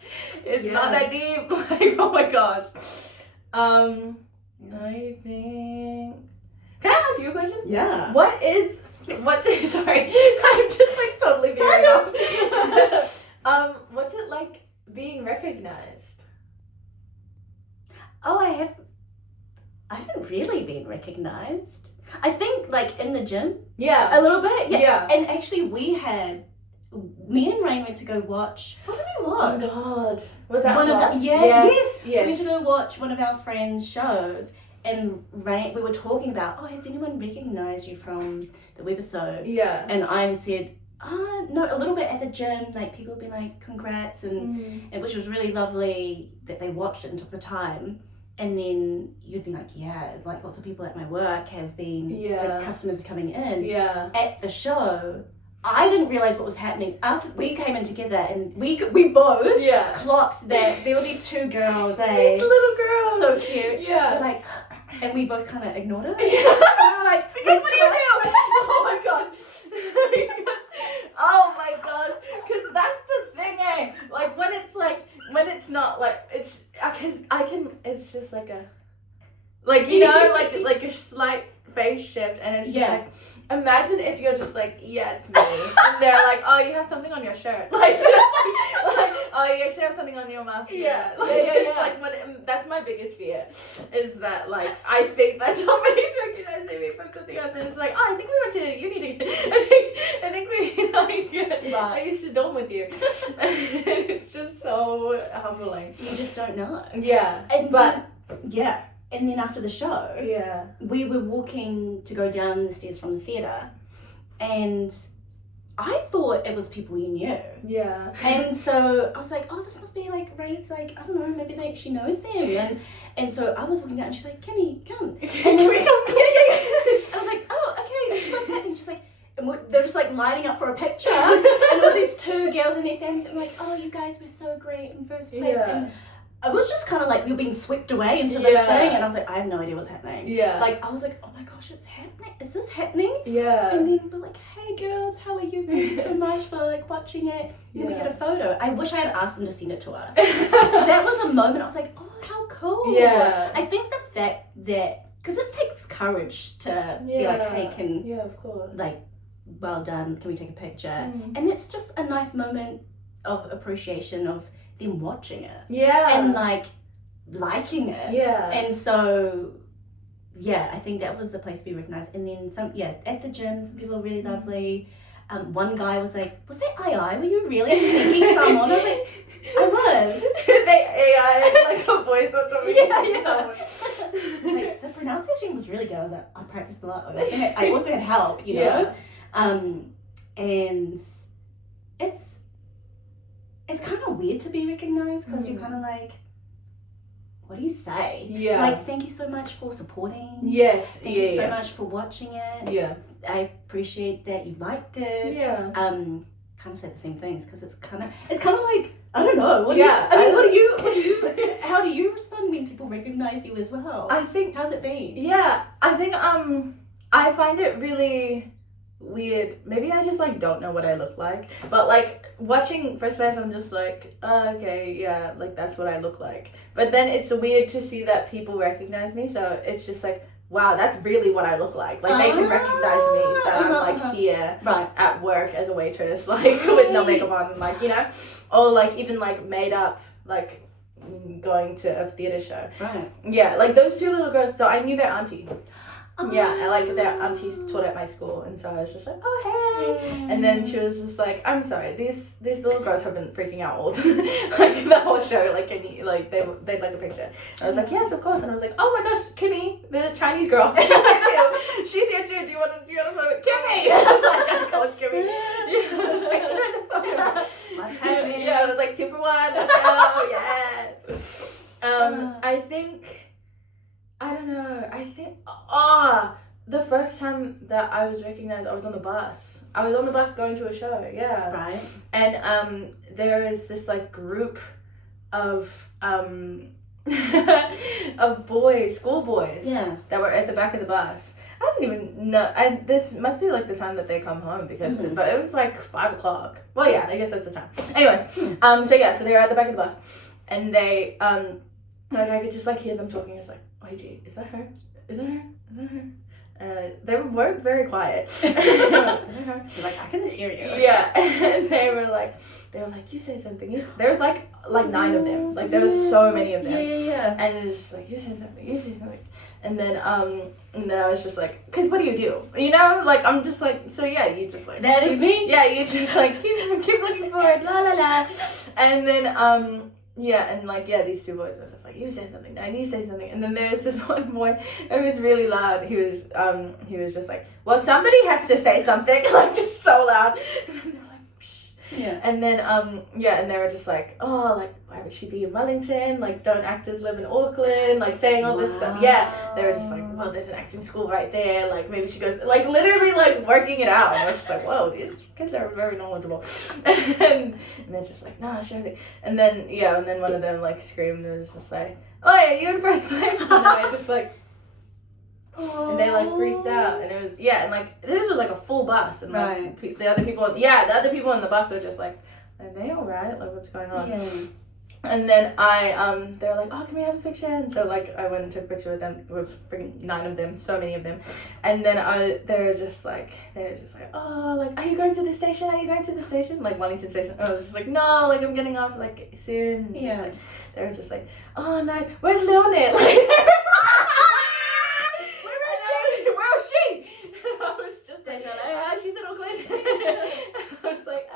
it's not that deep. Like, oh my gosh. I think. Can I ask you a question? Yeah. Sorry, I'm just like totally veering off. What's it like being recognized? Oh, I haven't really been recognized. I think like in the gym. Yeah. A little bit. Yeah. And actually me and Rain went to go watch. What did we watch? Oh God. Was that one of Lost? Yes. Yes. We went to go watch one of our friends' shows, and Rain, we were talking about, has anyone recognized you from the webisode? Yeah. And I had said, no, a little bit at the gym, like people would be like, congrats, and which was really lovely that they watched it and took the time. And then you'd be like, like lots of people at my work have been, like customers coming in. Yeah. At the show, I didn't realize what was happening after we came in together, and we both clocked that there were these two girls, These little girls. so cute. Yeah. We're like, and we both kind of ignored it. Yeah. And we were like, What do you do? Oh my God. Oh my God. Because that's the thing, eh? Like when it's not like, it's just like a, like, you know, like a slight face shift, and it's just like, imagine if you're just like, it's me, and they're like, oh, you have something on your shirt, like oh, you actually have something on your mouth. It's like, that's my biggest fear, is that like, I think that somebody's recognizing me from something else, and it's like, I think we went to uni together. I think we like, I used to dorm with you. It's just so humbling. you just don't know. Yeah. And then after the show, we were walking to go down the stairs from the theatre, and I thought it was people you knew. Yeah. And so I was like, this must be like Rain's, like, I don't know, maybe like she knows them. And so I was walking down, and she's like, Kimi, come. And Can we come? I was like, okay, what's happening? She's like, and they're just like lining up for a picture, and all these two girls and their families, and I'm like, you guys were so great in First Place. And I was just kind of like, we were being swept away into this thing, and I was like, I have no idea what's happening. Yeah. Like, I was like, oh my gosh, it's happening. Is this happening? Yeah. And then we're like, hey girls, how are you? Thank you so much for like watching it. And then we get a photo. I wish I had asked them to send it to us. Because that was a moment I was like, how cool. Yeah. I think the fact that, because it takes courage to be like, hey, of course. Like, well done, can we take a picture? And it's just a nice moment of appreciation of them watching it. Yeah. And like liking it. Yeah. And so I think that was the place to be recognized. And then at the gym, some people are really lovely. one guy was like, was that AI? Were you really speaking someone? I was like, I was. They AI like a voice of the Yeah. It's like, the pronunciation was really good. I was like, I practiced a lot. I also had help, you know? And it's kind of weird to be recognized because you're kind of like, what do you say? Yeah. Like, thank you so much for supporting. Yes. Thank you so much for watching it. Yeah. I appreciate that you liked it. Yeah. Kind of say the same things because it's kind of like, I don't know. How do you respond when people recognize you as well? I think, how's it been? Yeah, I think I find it really weird. Maybe I just like don't know what I look like, but like watching First Place, I'm just like, oh, okay, yeah, like that's what I look like. But then it's weird to see that people recognize me, so it's just like, wow, that's really what I look like. Like they can recognize me that I'm like here at work as a waitress, like with no makeup on, like, you know, or like even like made up, like going to a theatre show. Right. Yeah, like those two little girls. So I knew their auntie. Yeah, and like their aunties taught at my school, and so I was just like, oh hey, and then she was just like, I'm sorry, these little girls have been freaking out all like the whole show. Like, can you like they'd like a picture? And I was like, yes, of course. And I was like, oh my gosh, Kimi, the Chinese girl, she's here too. She's here too. Do you want to photo with Kimi? I called Kimi. Yeah, I was like, get in the photo. What's happening? Yeah, I was like 2 for 1. Let's go. Yes. I don't know. I think, the first time that I was recognized, I was on the bus. I was on the bus going to a show, yeah. Right. And there is this like group of of boys, schoolboys, that were at the back of the bus. I didn't even know. This must be like the time that they come home because, but it was like 5 o'clock. Well, yeah, I guess that's the time. Anyways, so they were at the back of the bus, and they like I could just like hear them talking. It's like, wait, is that her? Is that her? Is that her? They weren't very quiet. You're like, I can hear you. Yeah, and they were like, you say something. There was like 9 of them. Like there was so many of them. Yeah. And it was just like, you say something. And then I was just like, cause what do? You know, like I'm just like, so yeah, you just like that is me. Yeah, you just like keep looking forward, la la la, and then yeah, and like yeah, these 2 boys were just like, you say something now, you say something, and then there was this one boy, it was really loud. He was just like, well, somebody has to say something, like just so loud. Yeah. And then and they were just like, oh, like why would she be in Wellington? Like don't actors live in Auckland? Like saying all this stuff. Yeah. They were just like, well, there's an acting school right there. Like maybe she goes, like literally like working it out. And I was just like, whoa, these kids are very knowledgeable. And they're just like, nah, sure. And then one of them like screamed and was just like, oh yeah, you in first place? And then I just like. And they like freaked out, and it was and like this was like a full bus, and like the other people in the bus were just like, are they all right? Like what's going on? Yeah. And then they were like, oh, can we have a picture? And so like I went and took a picture with them, with freaking 9 of them, so many of them. And then they were just like, oh, like, are you going to the station? Like Wellington Station. And I was just like, no, like I'm getting off like soon. And just, like, they were just like, oh nice, where's Leonie? Like she's in Auckland. I was like,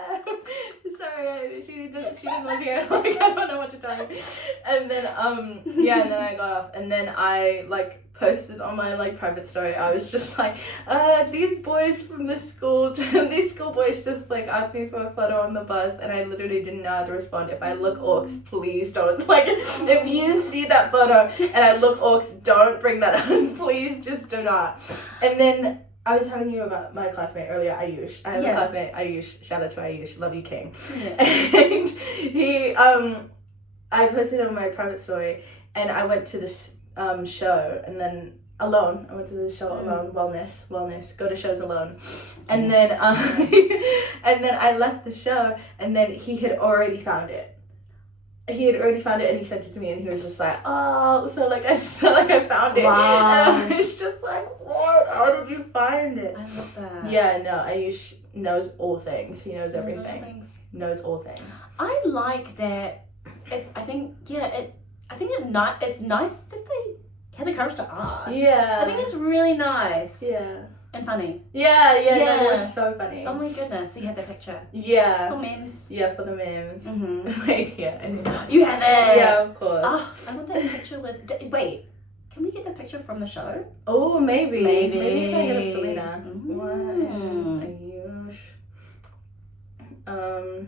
sorry, she doesn't live here. Like, I don't know what to tell you. And then, and then I got off, and then I like posted on my like private story. I was just like, these boys from the school, these schoolboys just like asked me for a photo on the bus, and I literally didn't know how to respond. If I look orcs, please don't. Like, if you see that photo and I look orcs, don't bring that up. Please just do not. And then I was telling you about my classmate earlier, Ayush. I have a classmate, Ayush. Shout out to Ayush. Love you, King. Yeah. And he, I posted it on my private story, and I went to this show, and then alone. I went to the show alone. Wellness. Go to shows alone. And then, and then I left the show, and then he had already found it. And he sent it to me, and he was just like, oh, so I found it. Wow. And I was just like, what? How did you find it? I love that. Yeah, no, Ayush knows all things. He knows everything. Knows all things. I like that. I think it's nice that they had the courage to ask. Yeah. I think it's really nice. Yeah. and funny. Yeah, Yeah. no, it was so funny. Oh my goodness, so you had that picture. Yeah. For memes. Yeah, for the memes. Mm-hmm. Like, yeah. I think- You have it! Yeah, of course. Oh, I want that picture with... Wait, can we get the picture from the show? Oh, maybe. Maybe. Maybe if I get up Selena. Mm. What is Ayush?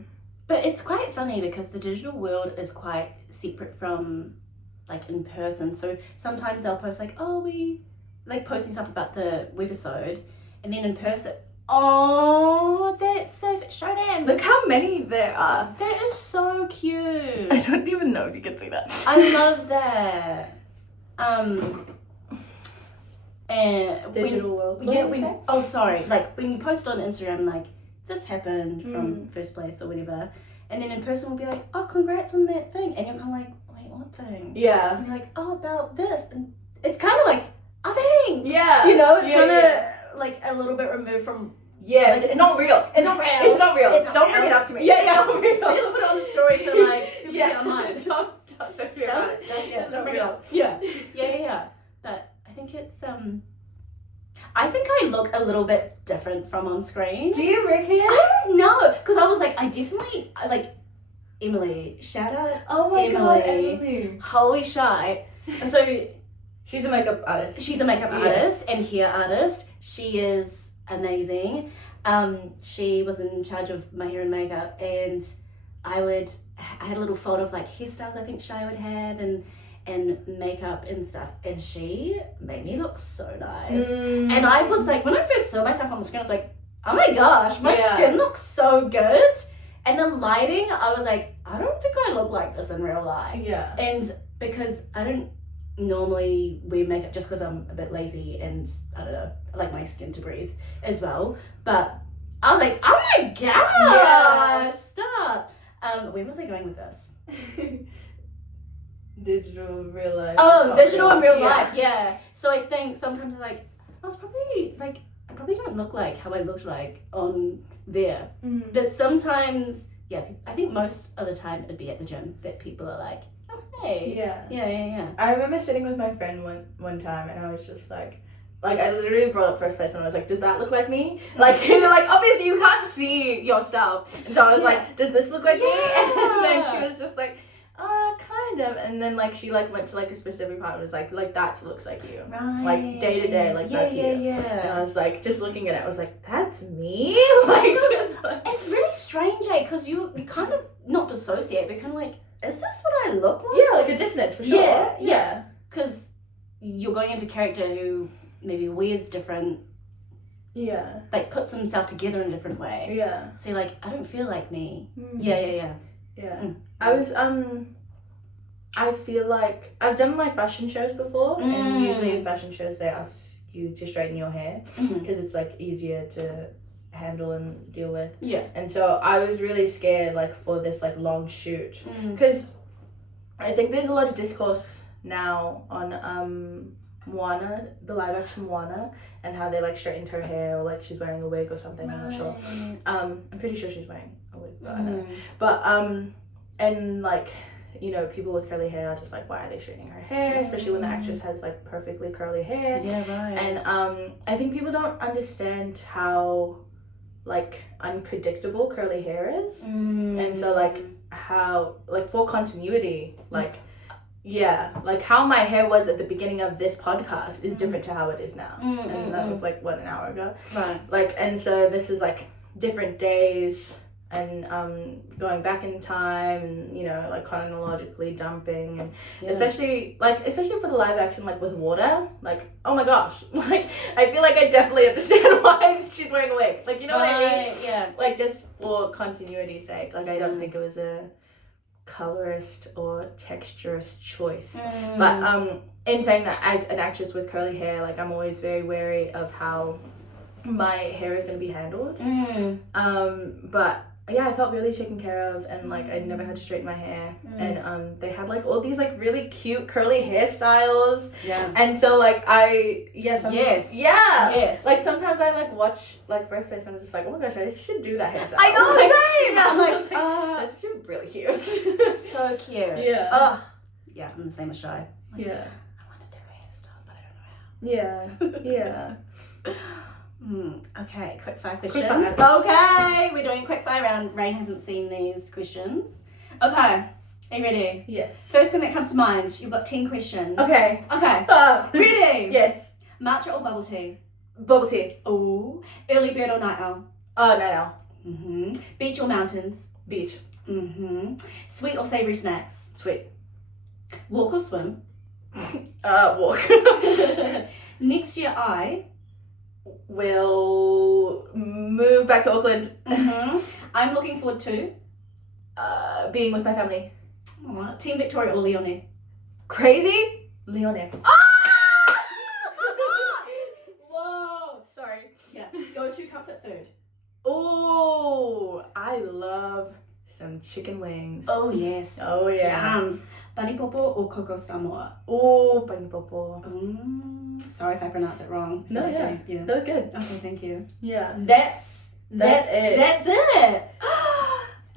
But it's quite funny because the digital world is quite separate from like in person. So sometimes I'll post like, oh, we like posting stuff about the webisode, and then in person, oh, that's so show them. Look how many there are. That is so cute. I don't even know if you can see that. I love that. And Digital world. oh sorry, like when you post on Instagram like this happened from first place or whatever, and then in person we'll be like, oh, congrats on that thing, and you're kind of like, wait, what thing? Yeah. And you're like, oh, about this, and it's kind of like a thing. Yeah. You know, it's kind of yeah. like a little bit removed from. Yes, Like, it's not real. It's not real. It's not real. It's not Don't real. bring it up to me. Yeah, yeah. It's not real. I just put it on the story so like people yeah. get online. Don't touch me about it. It's not bring it real. up. Yeah. But I think it's I think I look a little bit different from on screen. Do you reckon? I don't know, because I was like, I like Emily. Shout out. Oh my Emily. god, Emily. Holy shit. So She's a makeup artist. she's a makeup Yes. artist and hair artist. She is amazing. She was in charge of my hair and makeup, and I had a little folder of like hairstyles I think Shy would have and makeup and stuff, and she made me look so nice. And I was like, when I first saw myself on the screen, I was like, oh my gosh, my skin looks so good. And the lighting, I was like, I don't think I look like this in real life. Yeah. And because I don't normally wear makeup just because I'm a bit lazy and I don't know, I like my skin to breathe as well. But I was like, oh my gosh, stop. Where was I going with this? Digital, real life. Oh, digital and real Yeah. life, yeah. So I think sometimes I'm like, I was probably like, I probably don't look like how I looked like on there. But sometimes, yeah, I think most of the time it'd be at the gym that people are like, oh, hey. Yeah. I remember sitting with my friend one time, and I was just like I literally brought up first person, and I was like, does that look like me? Like, like obviously you can't see yourself. And so I was like, does this look like me? And then she was just like, kind of. And then like she like went to like a specific part and was like that looks like you. Right. Like day to day, like that's you. And I was like, just looking at it, I was like, that's me? Like just like It's really strange, because you kind of not dissociate, but kind of like, is this what I look like? yeah, like a dissonance for sure. Yeah. Because you're going into character who maybe wears different, Yeah. like puts himself together in a different way. Yeah. So you're like, I don't feel like me. Mm. Yeah. Yeah. Mm. I was I feel like I've done like fashion shows before, and usually in fashion shows they ask you to straighten your hair because it's like easier to handle and deal with. Yeah. And so I was really scared like for this like long shoot because I think there's a lot of discourse now on Moana, the live action Moana, and how they like straightened her hair or like she's wearing a wig or something. I'm not sure. I'm pretty sure she's wearing a wig, but I don't know. But and like, you know, people with curly hair are just like, why are they straightening her hair? Especially when the actress has like perfectly curly hair. Yeah, right. And I think people don't understand how like unpredictable curly hair is. And so like how like for continuity, like like how my hair was at the beginning of this podcast is different to how it is now. And that was like what, an hour ago. Right. Like, and so this is like different days and going back in time and, you know, like chronologically dumping and especially for the live action, like with water, like, oh my gosh, like I feel like I definitely understand why she's wearing a wig, like, you know what I mean? Yeah. Like just for continuity's sake, like I don't think it was a colorist or texturist choice. But in saying that, as an actress with curly hair, like I'm always very wary of how my hair is going to be handled. But yeah, I felt really taken care of, and like I never had to straighten my hair. And they had like all these like really cute curly hairstyles. Yeah. And so like Yes. Like sometimes I like watch like First Face and I'm just like, oh my gosh, I should do that hairstyle. I know, like, same. I'm like, that's actually really cute. So cute. Yeah. Oh, yeah, I'm the same as Shy. Like, Yeah. I want to do a hairstyle, but I don't know how. Yeah. Okay, quick fire questions. Quick fire. Okay, we're doing quick fire round. Rain hasn't seen these questions. Okay, are you ready? Yes. First thing that comes to mind, you've got 10 questions. Okay. Okay, ready? Yes. Matcha or bubble tea? Bubble tea. Oh, early bird or night owl? No. Beach or mountains? Beach. Sweet or savory snacks? Sweet. Walk or swim? Walk. Next year I... Will move back to Auckland. I'm looking forward to... Being with my family. Team Victoria or Leone? Crazy? Leone. Whoa. Sorry. Yeah. Go-to comfort food? Oh, I love some chicken wings. Oh, yes. Oh, yeah. Bunny Popo or Coco Samoa? Oh, bunny popo. Sorry if I pronounced it wrong. No, Okay, yeah. That was good. Okay, thank you. Yeah. That's it. That's it.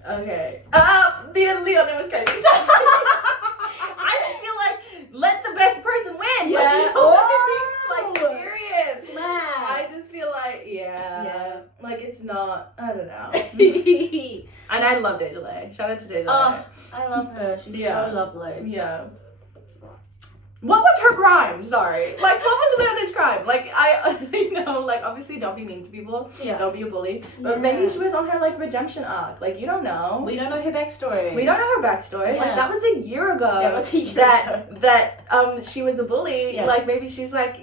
Okay. The Leone was crazy. I just feel like let the best person win. Yeah. Like, you know what I mean? Like, serious. Smash. I just feel like, yeah. Like, it's not, I don't know. And And I love Desiree. Shout out to Desiree. oh, I love her. She's so lovely. Yeah. What was her crime? Sorry. Like, what was Leone's crime? Like, like, obviously don't be mean to people. Yeah. Don't be a bully. But maybe she was on her, like, redemption arc. Like, you don't know. We don't know her backstory. We don't know her backstory. Yeah. Like, that was a year ago. That was a year ago. That she was a bully. Yeah. Like, maybe she's, like,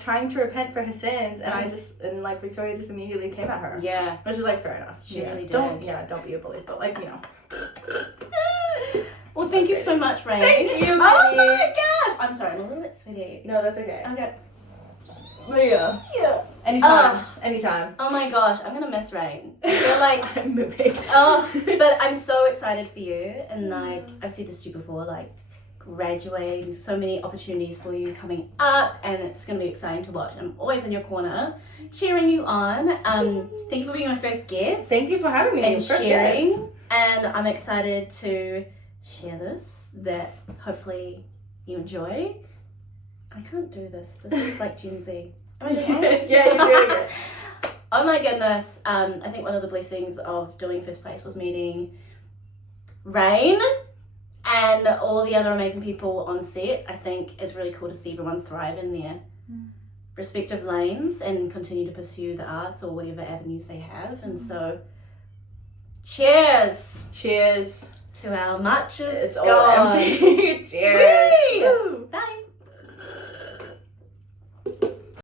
trying to repent for her sins. And like, Victoria just immediately came at her. Yeah. Which is, like, fair enough. She really did. Don't be a bully. But, like, Well, thank you so much, Rain. Thank you, Oh my Minnie. gosh! I'm sorry, I'm a little bit sweaty. No, that's okay. Okay. Yeah. Yeah. Anytime. Anytime. Oh my gosh, I'm gonna miss Rain. I feel like I'm moving. but I'm so excited for you, and like I've said this to you before, like graduating, so many opportunities for you coming up, and it's gonna be exciting to watch. I'm always in your corner, cheering you on. Thank you for being my first guest. Thank you for having me. And First sharing. guest. And I'm excited to share this that hopefully you enjoy. I can't do this. This is like Gen Z. Am I doing it? Yeah, you're doing it. Oh my goodness. I think one of the blessings of doing first place was meeting Rain and all the other amazing people on set. I think it's really cool to see everyone thrive in their respective lanes and continue to pursue the arts or whatever avenues they have. And so, cheers Cheers. to our matches. It's all empty. Cheers. Whee! Woo. Bye.